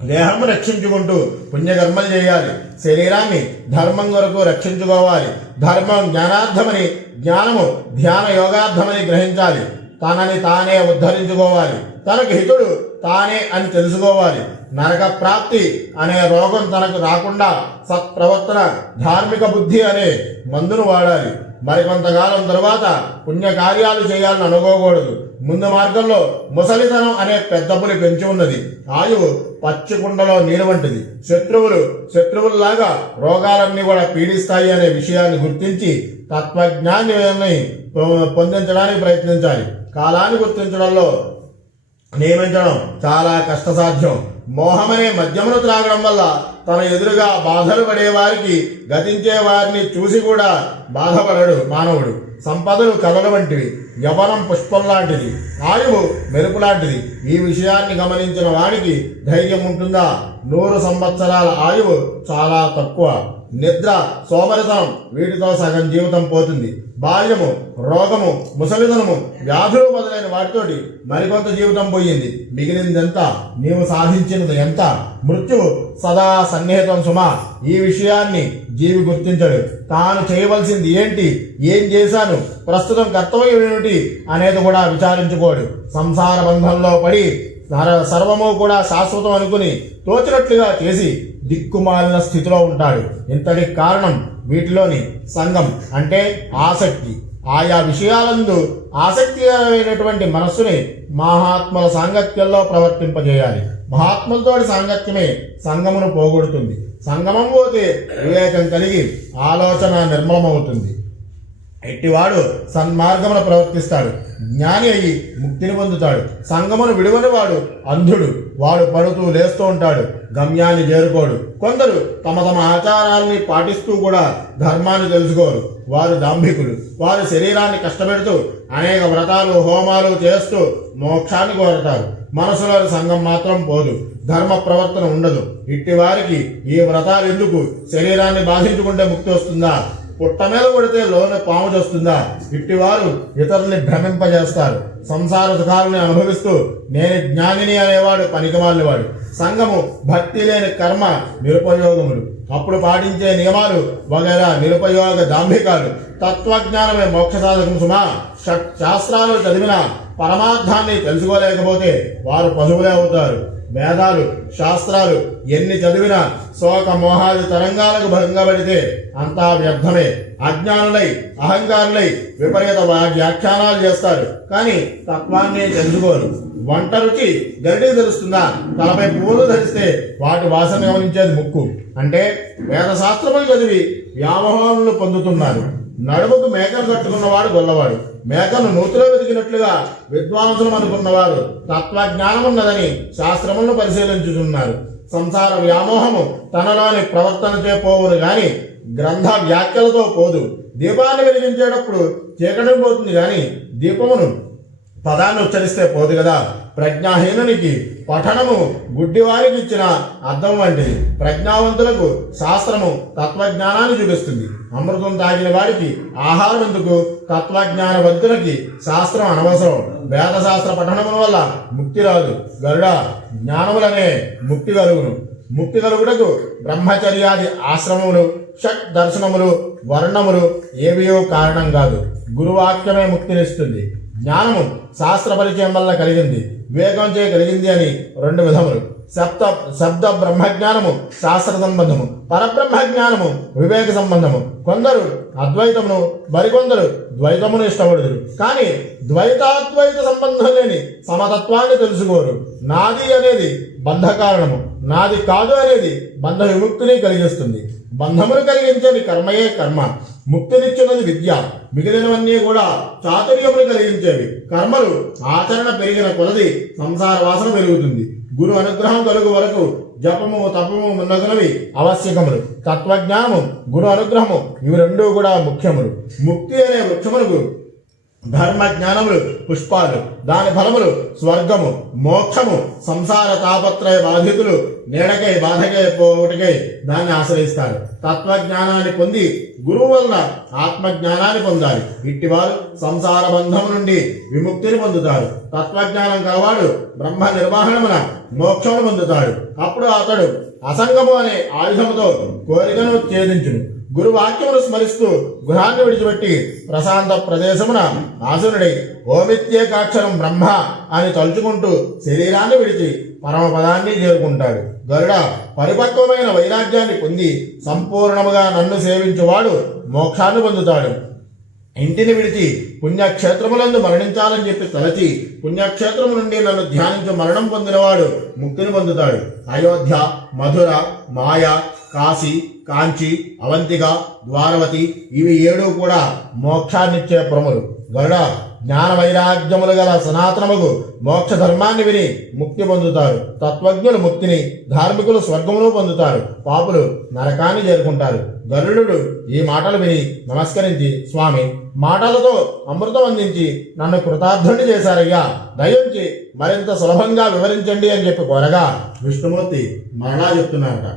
దేహము రక్షించుకుంటూ పుణ్యకర్మలు చేయాలి. శరీరాన్ని ధర్మం కొరకు రక్షించుకోవాలి. ధర్మం జ్ఞానార్థమని, జ్ఞానము ధ్యాన యోగార్థమని గ్రహించాలి. తనని తానే ఉద్ధరించుకోవాలి. తనకు హితుడు తానే అని తెలుసుకోవాలి. నరక ప్రాప్తి అనే రోగం తనకు రాకుండా సత్ప్రవర్తన, ధార్మిక బుద్ధి అనే మందును వాడాలి. మరికొంతకాలం తరువాత పుణ్యకార్యాలు చేయాలని అనుకోకూడదు. ముందు మార్గంలో ముసలితనం అనే పెద్ద పులి పెంచి ఉన్నది. ఆయువు పచ్చికుండలో నీరు వంటిది. శత్రువుల్లాగా రోగాలన్నీ కూడా పీడిస్తాయి అనే విషయాన్ని గుర్తించి తత్వజ్ఞానాన్ని పొందించడానికి ప్రయత్నించాలి. కాలాన్ని గుర్తించడంలో నియమించడం చాలా కష్టసాధ్యం. మోహమనే మద్యమును త్రాగడం వల్ల తన ఎదురుగా బాధలు పడేవారికి గతించే వారిని చూసి కూడా బాధపడడు మానవుడు. సంపదలు కథల వంటివి, యవనం పుష్పం లాంటిది, ఆయువు మెరుపు లాంటిది. ఈ విషయాన్ని గమనించిన వాడికి ధైర్యం ఉంటుందా? 100 సంవత్సరాల ఆయువు చాలా తక్కువ. నిద్ర, సోమరితనం వీటితో సగం జీవితం పోతుంది. బాల్యము, రోగము, ముసలితనము, వ్యాధులు మొదలైన వాటితోటి మరికొంత జీవితం పోయింది. మిగిలిందెంత? నీవు సాధించినది ఎంత? మృత్యువు సదా సన్నిహితం సుమా. ఈ విషయాన్ని జీవి గుర్తించడు. తాను చేయవలసింది ఏంటి, ఏం చేశాను, ప్రస్తుతం కర్తవ్యం ఏమిటి అనేది కూడా విచారించుకోడు. సంసార బంధంలో పడి సర్వము కూడా శాశ్వతం అనుకుని తోచినట్లుగా చేసి దిక్కుమాలిన స్థితిలో ఉంటాడు. ఇంతటికి కారణం వీటిలోని సంగం అంటే ఆసక్తి. ఆయా విషయాలందు ఆసక్తికరమైనటువంటి మనస్సుని మహాత్ముల సాంగత్యంలో ప్రవర్తింపజేయాలి. మహాత్ములతోటి సాంగత్యమే సంగమును పోగొడుతుంది. సంగమం పోతే వివేకం కలిగి ఆలోచన నిర్మలమవుతుంది. ఎట్టివాడు సన్మార్గమును ప్రవర్తిస్తాడు, జ్ఞాని అయి ముక్తిని పొందుతాడు. సంగమును విడువని వాడు అంధుడు. వాడు పడుతూ లేస్తూ ఉంటాడు, గమ్యాన్ని చేరుకోడు. కొందరు తమ తమ ఆచారాల్ని పాటిస్తూ కూడా ధర్మాన్ని తెలుసుకోరు. వారు దాంభికులు. వారు శరీరాన్ని కష్టపెడుతూ అనేక వ్రతాలు, హోమాలు చేస్తూ మోక్షాన్ని కోరతారు. మనసులోని సంఘం మాత్రం పోదు, ధర్మ ప్రవర్తన ఉండదు. ఇట్టి వారికి ఈ వ్రతాలు ఎందుకు? శరీరాన్ని బాధించుకుంటే ముక్తి వస్తుందా? పుట్ట మీద కొడితే లోన పాము చేస్తుందా? ఇట్టివారు ఇతరుల్ని భ్రమింపజేస్తారు. సంసార సుఖాలను అనుభవిస్తూ నేను జ్ఞానిని అనేవాడు పనికిమాలినవాడు. సంఘము, భక్తి లేని కర్మ నిరుపయోగములు. అప్పుడు పాటించే నియమాలు వగైరా నిరుపయోగ దాంభికాలు. తత్వజ్ఞానమే మోక్ష సాధకం సుమా. శాస్త్రాలు చదివిన పరమార్థాన్ని తెలుసుకోలేకపోతే వారు పశువులే అవుతారు. వేదాలు, శాస్త్రాలు ఎన్ని చదివినా శోక మోహాది తరంగాలకు భంగపడితే అంతా వ్యర్థమే. అజ్ఞానులై, అహంకారులై విపరీత వ్యాఖ్యానాలు చేస్తారు, కానీ తత్వాన్ని తెలుసుకోరు. వంట రుచి గరిటికి తెలుస్తుందా? తలపై పువ్వులు ధరిస్తే వాటి వాసన గమనించేది ముక్కు. అంటే వేద శాస్త్రములు చదివి వ్యామోహములు పొందుతున్నారు. నడుముకు మేకను కట్టుకున్నవాడు గొల్లవాడు. మేకను నూతిలో వెతికినట్లుగా విద్వాంసులు అనుకున్నవారు తత్వజ్ఞానమున్నదని శాస్త్రములను పరిశీలించుతున్నారు. సంసార వ్యామోహము తనలోని ప్రవర్తనచే పోవును గాని గ్రంథ వ్యాఖ్యలతో పోదు. దీపాన్ని వెలిగించేటప్పుడు చీకటి పోతుంది గాని దీపమును పదాన్ని ఉచ్చరిస్తే పోదు కదా. ప్రజ్ఞాహీనునికి పఠనము గుడ్డివారికి ఇచ్చిన అర్థం వంటిది. ప్రజ్ఞావంతులకు శాస్త్రము తత్వజ్ఞానాన్ని చూపిస్తుంది. అమృతం తాగిన వాడికి ఆహారం ఎందుకు? తత్వజ్ఞానవంతునికి శాస్త్రం అనవసరం. వేదశాస్త్ర పఠనముల వల్ల ముక్తి రాదు. గరుడ జ్ఞానములనే ముక్తి కలుగును. ముక్తి కలుగుటకు బ్రహ్మచర్యాది ఆశ్రమములు, షట్ దర్శనములు, వర్ణములు ఏవియో కారణం కాదు. గురువాక్యమే ముక్తినిస్తుంది. జ్ఞానము శాస్త్ర పరిచయం వల్ల కలిగింది, వివేకంచే కలిగింది అని రెండు విధములు. శబ్ద బ్రహ్మజ్ఞానము శాస్త్ర సంబంధము, పరబ్రహ్మజ్ఞానము వివేక సంబంధము. కొందరు అద్వైతమును, మరికొందరు ద్వైతమును ఇష్టపడుదురు. కానీ ద్వైతాద్వైత సంబంధం లేని సమతత్వాన్ని తెలుసుకోరు. నాది అనేది బంధ కారణము, నాది కాదు అనేది బంధ విముక్తిని కలిగిస్తుంది. బంధమును కలిగించేది కర్మయే కర్మ. ముక్తినిచ్చినది విద్య. మిగిలినవన్నీ కూడా చాతుర్యములు కలిగించేవి. కర్మలు ఆచరణ పెరిగిన కొలది సంసార వాసన పెరుగుతుంది. గురు అనుగ్రహం కలుగు వరకు జపము, తపము మున్నగునవి ఆవశ్యకములు. తత్వజ్ఞానము, గురు అనుగ్రహము ఇవి రెండూ కూడా ముఖ్యములు. ముక్తి అనే వృక్షములకు ధర్మ జ్ఞానములు పుష్పాలు, దాని ఫలములు స్వర్గము, మోక్షము. సంసార తాపత్రయ బాధితులు నీడకై బాధకై పోవుటకై దాన్ని ఆశ్రయిస్తారు. తత్వజ్ఞానాన్ని పొంది గురువు వలన ఆత్మజ్ఞానాన్ని పొందాలి. ఇట్టివారు సంసార బంధం నుండి విముక్తిని పొందుతారు. తత్వజ్ఞానం కలవాడు బ్రహ్మ నిర్వహణమున మోక్షమును పొందుతాడు. అప్పుడు అతడు అసంగము అనే ఆయుధముతో కోరికను ఛేదించును. గురువాక్యమును స్మరిస్తూ గృహాన్ని విడిచిపెట్టి ప్రశాంత ప్రదేశమున ఆసునుడై ఓమిత్యేకాక్షరం బ్రహ్మ అని తలుచుకుంటూ శరీరాన్ని విడిచి పరమపదాన్ని చేరుకుంటాడు. గరుడ పరిపక్వమైన వైరాగ్యాన్ని పొంది సంపూర్ణముగా నన్ను సేవించువాడు మోక్షాన్ని పొందుతాడు. ఇంటిని విడిచి పుణ్యక్షేత్రములందు మరణించాలని చెప్పి తలచి పుణ్యక్షేత్రము నుండి నన్ను ధ్యానించి మరణం పొందినవాడు ముక్తిని పొందుతాడు. అయోధ్య, మధుర, మాయ, కాశీ, కాంచి, అవంతిక, ద్వారవతి ఇవి 7 కూడా మోక్షాన్నిచ్చే పురములు. గరుడ జ్ఞాన వైరాగ్యములు గల సనాతనముకు మోక్ష ధర్మాన్ని విని ముక్తి పొందుతారు. తత్వజ్ఞులు ముక్తిని, ధార్మికులు స్వర్గమును పొందుతారు, పాపులు నరకాన్ని చేరుకుంటారు. గరుడు ఈ మాటలు విని నమస్కరించి, స్వామి మాటలతో అమృతం అందించి నన్ను కృతార్థుని చేశారయ్యా, దయించి మరింత సులభంగా వివరించండి అని చెప్పి కోరగా విష్ణుమూర్తి మరలా చెప్తున్నారట.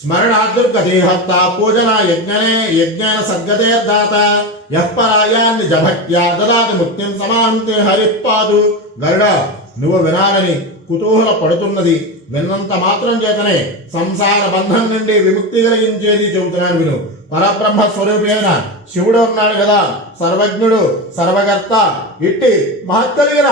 స్మరణాదుర్గతిహర్త పూజన యజ్ఞేన సద్గతేర్దాత యః పరాయాన్ని జభక్త్యా దదాతి ముక్తిం సమాంతే హరిపాదు. గరుడ, నువ్వు వినాలని కుతూహల పడుతున్నది విన్నంత మాత్రం చేతనే సంసార బంధం నుండి విముక్తి కలిగించేది చెబుతున్నాను విను. పరబ్రహ్మ స్వరూపైన శివుడు ఉన్నాడు కదా, సర్వజ్ఞుడు సర్వకర్త. ఇట్టి మహత్కలిగిన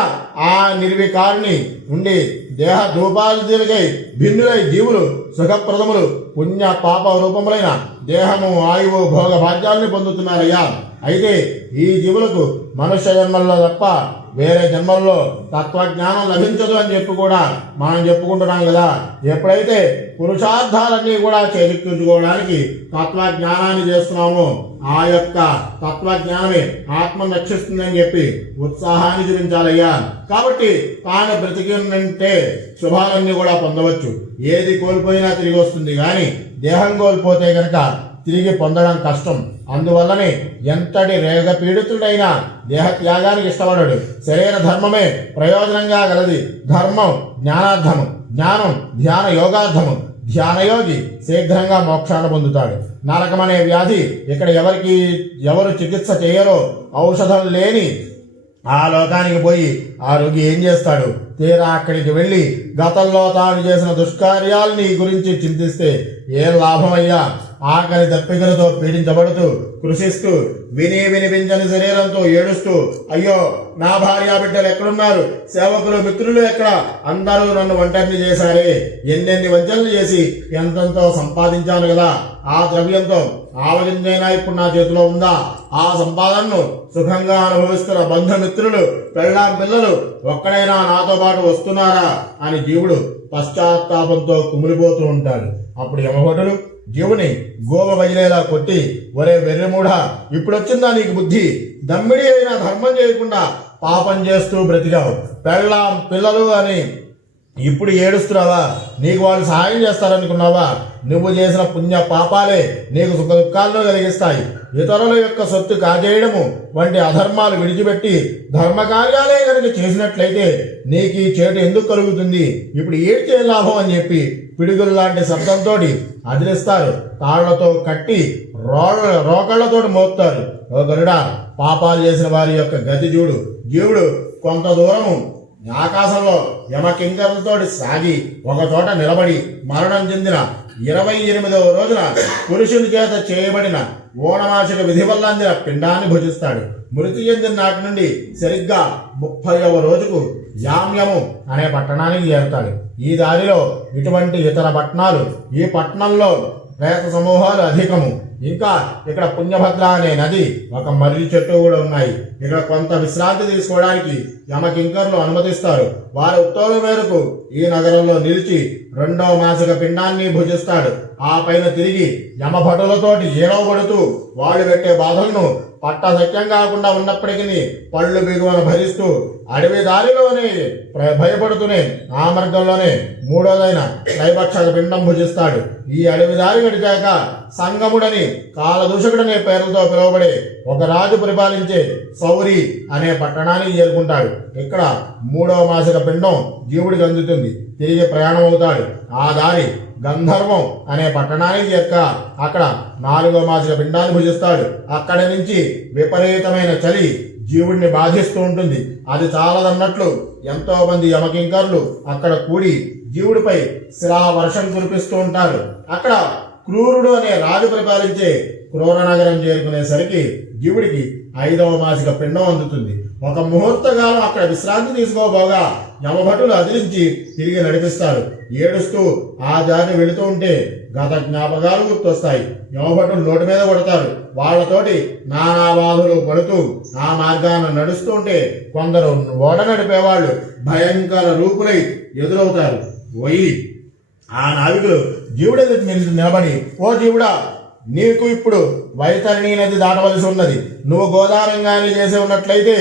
ఆ నిర్వికారిని ఉండి దేహ ధూపాలకై భిన్నులై జీవులు సుఖప్రదములు పుణ్య పాప రూపములైన దేహము ఆయువు భోగ భాగ్యాలను పొందుతున్నారయ్యా. అయితే ఈ జీవులకు మనుష్య జన్మల్లో తప్ప వేరే జన్మల్లో తత్వజ్ఞానం లభించదు అని చెప్పి కూడా మనం చెప్పుకుంటున్నాం కదా. ఎప్పుడైతే పురుషార్థాలన్నీ కూడా చేజిక్కించుకోవడానికి తత్వజ్ఞానాన్ని చేస్తున్నామో ఆ యొక్క తత్వజ్ఞానమే ఆత్మను రక్షిస్తుందని చెప్పి ఉత్సాహాన్ని చూపించాలయ్యా. కాబట్టి తాను బ్రతికినంటే శుభాలన్నీ కూడా పొందవచ్చు. ఏది కోల్పోయినా తిరిగి వస్తుంది, కానీ దేహం కోల్పోతే కనుక తిరిగి పొందడం కష్టం. అందువల్లనే ఎంతటి రేగ పీడితుడైనా దేహత్యాగానికి ఇష్టపడడు. శరీర ధర్మమే ప్రయోజనంగా గలది. ధర్మం జ్ఞానార్థము, జ్ఞానం ధ్యాన యోగార్థము. ధ్యానయోగి శీఘ్రంగా మోక్షాన్ని పొందుతాడు. నరకమనే వ్యాధి ఇక్కడ ఎవరు చికిత్స చేయరో, ఔషధం లేని ఆ లోకానికి పోయి ఆ రోగి ఏం చేస్తాడు? తీరా అక్కడికి వెళ్ళి గతంలో తాను చేసిన దుష్కార్యాలని గురించి చింతిస్తే ఏం లాభమయ్యా? ఆకలి దప్పికలతో పీడించబడుతూ కృషిస్తూ వినిపించని శరీరంతో ఏడుస్తూ, అయ్యో నా భార్య బిడ్డలు ఎక్కడున్నారు, సేవకులు మిత్రులు ఎక్కడ, అందరూ నన్ను ఒంటరిని చేశారే, ఎన్నెన్ని వంచనలు చేసి ఎంతెంతో సంపాదించాను కదా, ఆ ద్రవ్యంతో ఆవగింజైనా ఇప్పుడు నా చేతిలో ఉందా? ఆ సంపాదనను సుఖంగా అనుభవిస్తున్న బంధుమిత్రులు పెళ్ళాం పిల్లలు ఒక్కడైనా నాతో పాటు వస్తున్నారా అని జీవుడు పశ్చాత్తాపంతో కుమిలిపోతూ ఉంటాడు. అప్పుడు యమభటులు జీవుని గోవ బయలేలా కొట్టి, ఒరే వెర్రిమూఢ, ఇప్పుడొచ్చిందా నీకు బుద్ధి? దమ్మిడి అయినా ధర్మం చేయకుండా పాపం చేస్తూ బ్రతికావు, పెళ్ళాం పిల్లలు అని ఇప్పుడు ఏడుస్తున్నావా? నీకు వాళ్ళు సహాయం చేస్తారనుకున్నావా? నువ్వు చేసిన పుణ్య పాపాలే నీకు సుఖ దుఃఖాలను కలిగిస్తాయి. ఇతరుల యొక్క సొత్తు కాజేయడము వంటి అధర్మాలు విడిచిపెట్టి ధర్మ కార్యాలే కనుక చేసినట్లయితే నీకు ఈ చేటు ఎందుకు కలుగుతుంది? ఇప్పుడు ఏడ్చే లాభం అని చెప్పి పిడుగులు లాంటి శబ్దంతో అదిలిస్తారు. తాళ్లతో కట్టి రోకళ్లతో మోపుతారు. ఓ గరుడా, పాపాలు చేసిన వారి యొక్క గతి చూడు. జీవుడు కొంత దూరము ఆకాశంలో యమకింకరులతో సాగి ఒక చోట నిలబడి మరణం చెందిన 28వ రోజున పురుషుని చేత చేయబడిన ఓణమాసిక విధి వల్ల అందిన పిండాన్ని భుజిస్తాడు. మృతి చెందిన నాటి నుండి సరిగ్గా 30వ రోజుకు యామ్యము అనే పట్టణానికి చేరుతాడు. ఈ దారిలో ఇటువంటి ఇతర పట్టణాలు, ఈ పట్టణంలో ప్రేత సమూహాలు అధికము. ఇంకా ఇక్కడ పుణ్యభద్ర అనే నది, ఒక మర్రి చెట్టు కూడా ఉన్నాయి. ఇక్కడ కొంత విశ్రాంతి తీసుకోవడానికి యమకింకర్లు అనుమతిస్తారు. వారి ఉత్తర్వుల మేరకు ఈ నగరంలో నిలిచి 2వ మాసిక పిండాన్ని భుజిస్తాడు. ఆ పైన తిరిగి యమభటులతోటి ఏడవబడుతూ వాళ్ళు పెట్టే బాధలను పట్ట సత్యం కాకుండా ఉన్నప్పటికీ పళ్ళు బిగువను భరిస్తూ అడవి దారిలోనే భయపడుతూనే ఆ మార్గంలోనే 3వదైన త్రైపక్షక పిండం భుజిస్తాడు. ఈ అడవి దారి గడిచాక సంగముడని కాలదూషకుడనే పేర్లతో పిలువబడే ఒక రాజు పరిపాలించే సౌరి అనే పట్టణానికి చేరుకుంటాడు. ఇక్కడ 3వ మాసిక పిండం జీవుడికి అందుతుంది. తిరిగి ప్రయాణం అవుతాడు. ఆ దారి గంధర్వం అనే పట్టణానికి చేరక అక్కడ 4వ మాసిక పిండాన్ని భుజిస్తాడు. అక్కడి నుంచి విపరీతమైన చలి జీవుడిని బాధిస్తూ ఉంటుంది. అది చాలదన్నట్లు ఎంతో మంది యమకింకర్లు అక్కడ కూడి జీవుడిపై శిలా వర్షం కురిపిస్తూ ఉంటారు. అక్కడ క్రూరుడు అనే రాజు పరిపాలించే క్రూర నగరం చేరుకునేసరికి జీవుడికి 5వ మాసిక పిండం అందుతుంది. ఒక ముహూర్తకాలం అక్కడ విశ్రాంతి తీసుకోబోగా యమభటులు అదిలించి తిరిగి నడిపిస్తారు. ఏడుస్తూ ఆ దారిని వెళుతూ ఉంటే గత జ్ఞాపకాలు గుర్తొస్తాయి. యమభటులు నోటి మీద కొడతారు. వాళ్లతోటి నానా బాధలు పడుతూ ఆ మార్గాన్ని నడుస్తూ ఉంటే కొందరు ఓడ నడిపేవాళ్ళు భయంకర రూపులై ఎదురవుతారు. ఆ నావికులు జీవుడి నిలబడి, ఓ జీవుడా, నీకు ఇప్పుడు వైతరణి నది దాటవలసి ఉన్నది. నువ్వు గోదావరంగాన్ని చేసి ఉన్నట్లయితే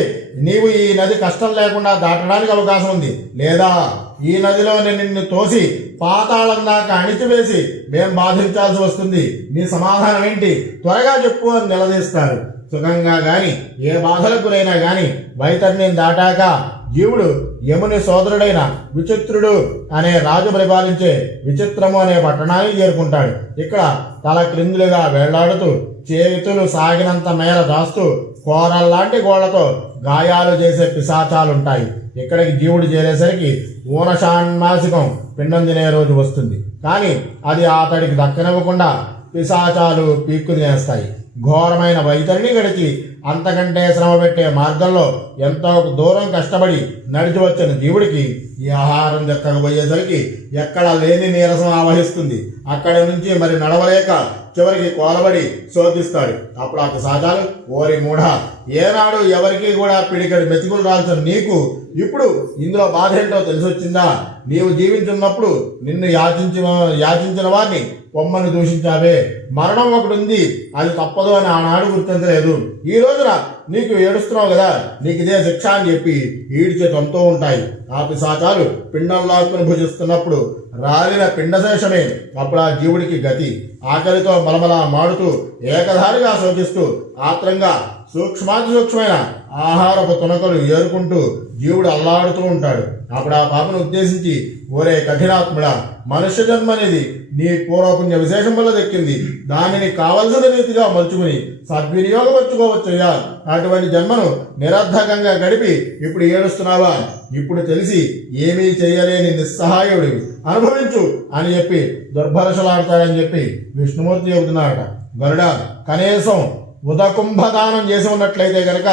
నీవు ఈ నది కష్టం లేకుండా దాటడానికి అవకాశం ఉంది. లేదా ఈ నదిలో నిన్ను తోసి పాతాళం దాకా అణిచివేసి మేం బాధించాల్సి వస్తుంది. నీ సమాధానం ఏంటి? త్వరగా చెప్పు అని నిలదీస్తారు. సుఖంగా గాని ఏ బాధలకు గురైనా గాని వైతరిని దాటాక జీవుడు యముని సోదరుడైన విచిత్రుడు అనే రాజు పరిపాలించే విచిత్రము అనే పట్టణానికి చేరుకుంటాడు. ఇక్కడ తల క్రిందులుగా వేళ్లాడుతూ చేతులు సాగినంత మేర దాస్తూ కోరల్లాంటి గోళ్లతో గాయాలు చేసే పిశాచాలుంటాయి. ఇక్కడికి జీవుడు చేరేసరికి ఊనషాన్మాసికం పిండం తినే రోజు వస్తుంది. కానీ అది అతడికి దక్కనివ్వకుండా పిశాచాలు పీక్కు తినేస్తాయి. ఘోరమైన వైతరిని గడిచి అంతకంటే శ్రమ పెట్టే మార్గంలో ఎంతో దూరం కష్టపడి నడిచి వచ్చిన జీవుడికి ఈ ఆహారం దక్కకపోయేసరికి ఎక్కడ లేని నీరసం ఆవహిస్తుంది. అక్కడి నుంచి మరి నడవలేక చివరికి కోలబడి శోధిస్తాడు. అప్పుడు ఆ పిశాచాలు, ఓరి మూఢ, ఏనాడు ఎవరికి కూడా పిడికడి మెతుకులు రాల్సిన నీకు ఇప్పుడు ఇందులో బాధ ఏంటో తెలిసొచ్చిందా? నీవు జీవించున్నప్పుడు నిన్ను యాచించిన వారిని పొమ్మని దూషించావే. మరణం ఒకటి ఉంది, అది తప్పదు అని ఆనాడు గుర్తించలేదు. ఈ రోజున నీకు ఏడుస్తున్నావు కదా, నీకు ఇదే శిక్ష అని చెప్పి ఈడ్చే తొంతూ ఉంటాయి. ఆ పిశాచాలు పిండం లాక్కుని భుజిస్తున్నప్పుడు రాలిన పిండశేషమే అప్పుడు ఆ జీవుడికి గతి. ఆకలితో మలమలా మాడుతూ ఏకధారిగా శోకిస్తూ ఆత్రంగా సూక్ష్మాతి సూక్ష్మమైన ఆహారపు తునకలు ఏరుకుంటూ జీవుడు అల్లాడుతూ ఉంటాడు. అప్పుడు ఆ పాపను ఉద్దేశించి, ఓరే కఠినాత్ముడా, మనుష్య జన్మ అనేది నీ పూర్వపుణ్య విశేషం వల్ల దక్కింది. దానిని కావలసిన రీతిగా మలుచుకుని సద్వినియోగపరుచుకోవచ్చయ్యా. అటువంటి జన్మను నిరర్ధకంగా గడిపి ఇప్పుడు ఏడుస్తున్నావా? ఇప్పుడు తెలిసి ఏమీ చేయలేని నిస్సహాయుడివి, అనుభవించు అని చెప్పి దుర్భరషలాడతాడని చెప్పి విష్ణుమూర్తి చెబుతున్నారట. గరుడా, కనీసం ఉదకుంభదానం చేసి ఉన్నట్లయితే కనుక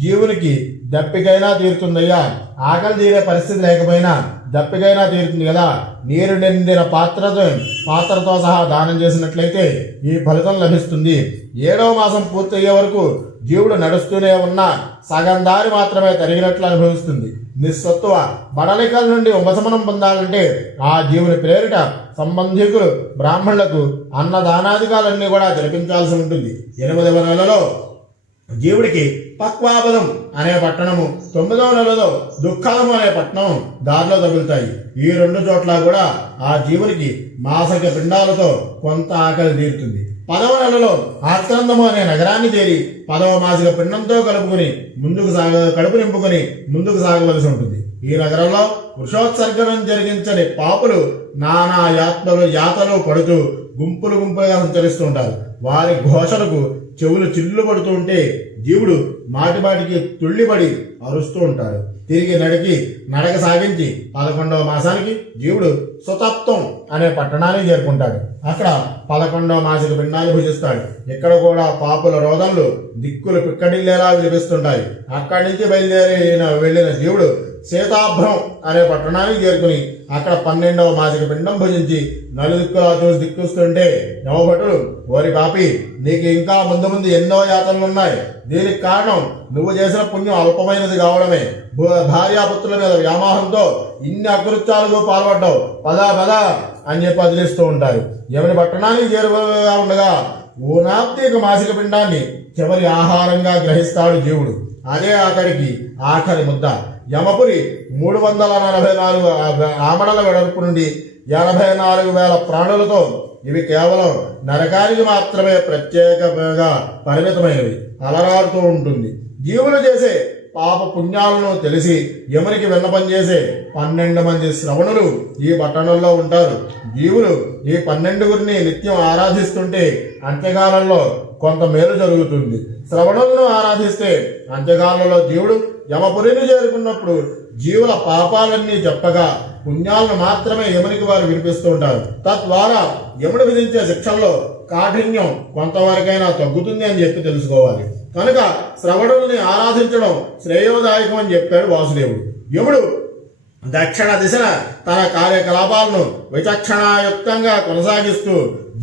జీవునికి దప్పికైనా తీరుతుందయ్యా. ఆకలి తీరే పరిస్థితి లేకపోయినా దప్పికైనా తీరుతుంది కదా. నీరు నిండిన పాత్రతో సహా దానం చేసినట్లయితే ఈ ఫలితం లభిస్తుంది. 7వ మాసం పూర్తయ్యే వరకు జీవుడు నడుస్తూనే ఉన్న సగం దారి మాత్రమే తరిగినట్లు అనుభవిస్తుంది. నిస్సత్తువ బడలికల నుండి ఉపశమనం పొందాలంటే ఆ జీవుని ప్రేరిట సంబంధికులు బ్రాహ్మణులకు అన్నదానాధికాలన్నీ కూడా జరిపించాల్సి ఉంటుంది. 8వ నెలలో జీవుడికి పక్వాబదం అనే పట్టణము, 9వ నెలలో దుఃఖాలము అనే పట్టణం దారిలో తగులుతాయి. ఈ 2 చోట్ల కూడా ఆ జీవునికి మాసక పిండాలతో కొంత ఆకలి తీరుతుంది. 10వ నెలలో ఆక్రందము అనే నగరాన్ని చేరి 10వ మాసిక పిండంతో కడుపు నింపుకొని ముందుకు సాగవలసి ఉంటుంది. ఈ నగరంలో వృషోత్సర్గం జరిగించని పాపులు నానా యాతలు పడుతూ గుంపులుగా సంచరిస్తూ ఉంటారు. వారి ఘోషలకు చెవులు చిల్లు పడుతూ ఉంటే జీవుడు మాటిమాటికి తుళ్ళిపడి అరుస్తూ ఉంటాడు. తిరిగి నడక సాగించి 11వ మాసానికి జీవుడు సుతప్తం అనే పట్టణానికి చేరుకుంటాడు. అక్కడ 11వ మాసిక పిండాన్ని భుజిస్తాడు. ఇక్కడ కూడా పాపుల రోదనలు దిక్కులు పిక్కడిల్లేలా వినిపిస్తుంటాయి. అక్కడి నుంచి వెళ్ళిన జీవుడు సీతాభ్రం అనే పట్టణానికి చేరుకుని అక్కడ 12వ మాసిక పిండం భుజించి నలుదిక్కులా చూసి దిక్కుస్తుంటే యమభటులు, ఓరి పాపి, నీకు ఇంకా ముందు ఎన్నో యాతనలున్నాయి. దీనికి కారణం నువ్వు చేసిన పుణ్యం అల్పమైనది కావడమే. భార్యాపుత్రుల మీద వ్యామోహంతో ఇన్ని అకృత్యాలకు పాల్పడ్డావు, పదా అని చెప్పి వదిలిస్తూ ఉంటారు. ఎవరి పట్టణానికి చేరువగా ఉండగా ఊనాప్తిక మాసిక పిండాన్ని చివరి ఆహారంగా గ్రహిస్తాడు జీవుడు. అదే అతడికి ఆఖరి ముద్ద. యమపురి 344 ఆమడల వెడల్పు నుండి 84,000 ప్రాణులతో, ఇవి కేవలం నరకానికి మాత్రమే ప్రత్యేకంగా పరిమితమైనవి, అలరాడుతూ ఉంటుంది. జీవులు చేసే పాప పుణ్యాలను తెలిసి యమునికి విన్నపం చేసే 12 మంది శ్రవణులు ఈ పట్టణంలో ఉంటారు. జీవులు ఈ 12గురిని నిత్యం ఆరాధిస్తుంటే అంత్యకాలంలో కొంత మేలు జరుగుతుంది. శ్రవణులను ఆరాధిస్తే అంత్యకాలంలో జీవుడు యమపురిని చేరుకున్నప్పుడు జీవుల పాపాలన్నీ చెప్పగా పుణ్యాలను మాత్రమే యమునికి వారు వినిపిస్తూ ఉంటారు. తద్వారా యముడు విధించే శిక్షల్లో కాఠిన్యం కొంతవరకైనా తగ్గుతుంది అని చెప్పి తెలుసుకోవాలి. కనుక శ్రవణుల్ని ఆరాధించడం శ్రేయోదాయకం అని చెప్పాడు వాసుదేవుడు. యముడు దక్షిణ దిశన తన కార్యకలాపాలను విచక్షణాయుక్తంగా కొనసాగిస్తూ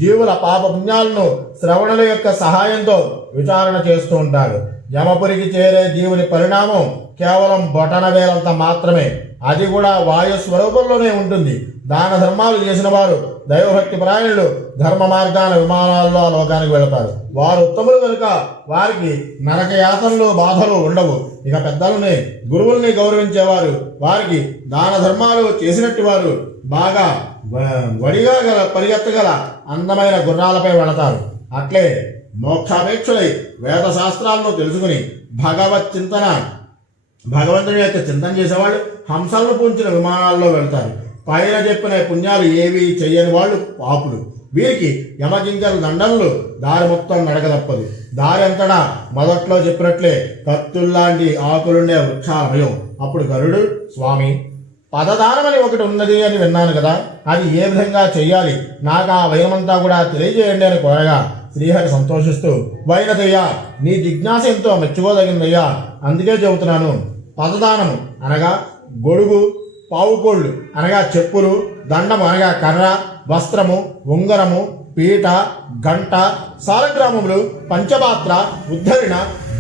జీవుల పాప పుణ్యాలను శ్రవణుల యొక్క సహాయంతో విచారణ చేస్తూ ఉంటాడు. యమపురికి చేరే జీవుని పరిణామం కేవలం బొటన వేలంత మాత్రమే. అది కూడా వాయు స్వరూపంలోనే ఉంటుంది. దాన ధర్మాలు చేసిన వారు దైవభక్తి పరాయణులు ధర్మ మార్గాన విమానాల్లో లోకానికి వెళతారు. వారు ఉత్తములు కనుక వారికి నరక యాతనలు బాధలు ఉండవు. ఇక పెద్దలని గురువుల్ని గౌరవించేవారు వారికి దాన ధర్మాలు చేసినట్టు వారు బాగా వడిగా పరిగెత్తగల అందమైన గుర్రాలపై వెళతారు. అట్లే మోక్షాపేక్షులై వేద శాస్త్రాలను తెలుసుకుని భగవత్ చింతన భగవంతుని యొక్క చింతన చేసేవాళ్ళు హంసలను పూంచిన విమానాల్లో వెళ్తారు. పైన చెప్పిన పుణ్యాలు ఏవి చెయ్యని వాళ్ళు పాపులు. వీరికి యమకింకర దండనలు దారి మొత్తం నడకదప్పదు. దారి అంతటా మొదట్లో చెప్పినట్లే కత్తుల్లాంటి ఆకులుండే వృక్షాలమయం. అప్పుడు గరుడు, స్వామి, పదదానమని ఒకటి ఉన్నది అని విన్నాను కదా, అది ఏ విధంగా చెయ్యాలి, నాకు ఆ వయమంతా కూడా తెలియజేయండి అని కోరగా శ్రీహరి సంతోషిస్తూ, వైనదయ్యా, నీ జిజ్ఞాస ఎంతో మెచ్చుకోదగిందయ్యా, అందుకే చెబుతున్నాను. పదదానము అనగా గొడుగు, పావుకోళ్ళు అనగా చెప్పులు, దండము అనగా కర్ర, వస్త్రము, ఉంగరము, పీట, గంట, సాలగ్రామములు, పంచపాత్ర, ఉద్ధరణ,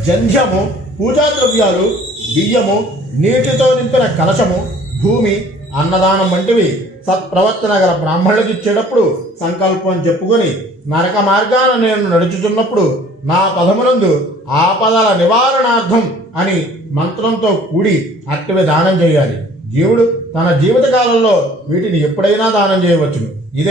జంధ్యము, పూజాద్రవ్యాలు, బియ్యము, నీటితో నింపిన కలశము, భూమి, అన్నదానం వంటివి సత్ప్రవర్తన గల బ్రాహ్మణులకు ఇచ్చేటప్పుడు సంకల్పం చెప్పుకొని నరక మార్గాన నేను నడుచుచున్నప్పుడు నా పదమునందు ఆపదల నివారణార్థం అని మంత్రంతో కూడి అట్టివి దానం చేయాలి. జీవుడు తన జీవిత కాలంలో వీటిని ఎప్పుడైనా దానం చేయవచ్చును. ఇదే